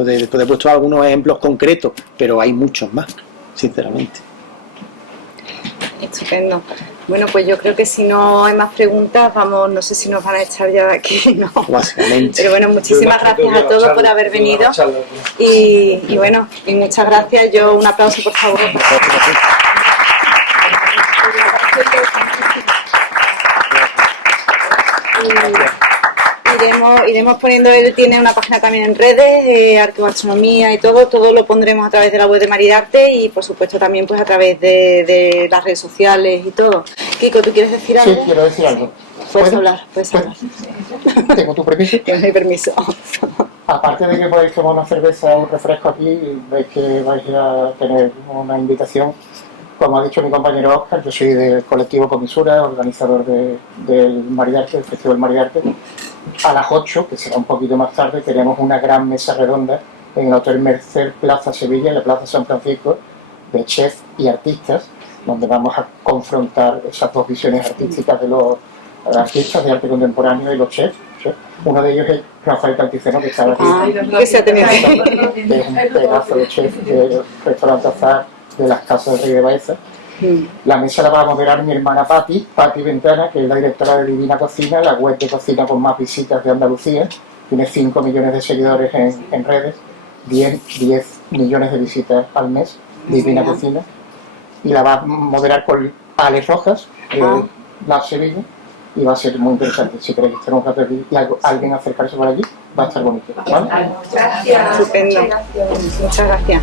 después he puesto algunos ejemplos concretos, pero hay muchos más, sinceramente. Estupendo. Bueno, pues yo creo que si no hay más preguntas, vamos, no sé si nos van a echar ya de aquí, ¿no? Básicamente. Pero bueno, muchísimas gracias a todos por haber venido y bueno, y muchas gracias. Yo un aplauso, por favor. Iremos poniendo, él tiene una página también en redes, Arqueogastronomía y todo lo pondremos a través de la web de Maridarte y por supuesto también pues a través de las redes sociales y todo. Kiko, ¿tú quieres decir algo? Sí, quiero decir algo. Puedes hablar. ¿Tengo tu permiso? Tienes mi permiso. Aparte de que podéis tomar una cerveza o un refresco aquí, veis que vais a tener una invitación. Como ha dicho mi compañero Óscar, yo soy del colectivo Comisura, organizador del Maridarte, del Festival Maridarte. A las 8, que será un poquito más tarde, tenemos una gran mesa redonda en el Hotel Mercer Plaza Sevilla, en la Plaza San Francisco, de chefs y artistas, donde vamos a confrontar esas dos visiones artísticas de los artistas de arte contemporáneo y los chefs. Uno de ellos es Rafael Canticeno, que está aquí, Que se ha tenido que es un pedazo de chef del restaurante Azar de las Casas de Rey de Baeza. La mesa la va a moderar mi hermana Patti Ventana, que es la directora de Divina Cocina, la web de cocina con más visitas de Andalucía. Tiene 5 millones de seguidores en redes, 10 millones de visitas al mes, Divina Cocina. Y la va a moderar con Alex Rojas, de la Sevilla, y va a ser muy interesante. Si queréis estar un rato aquí y alguien acercarse por allí, va a estar bonito, ¿vale? Gracias. Estupendo. Muchas gracias.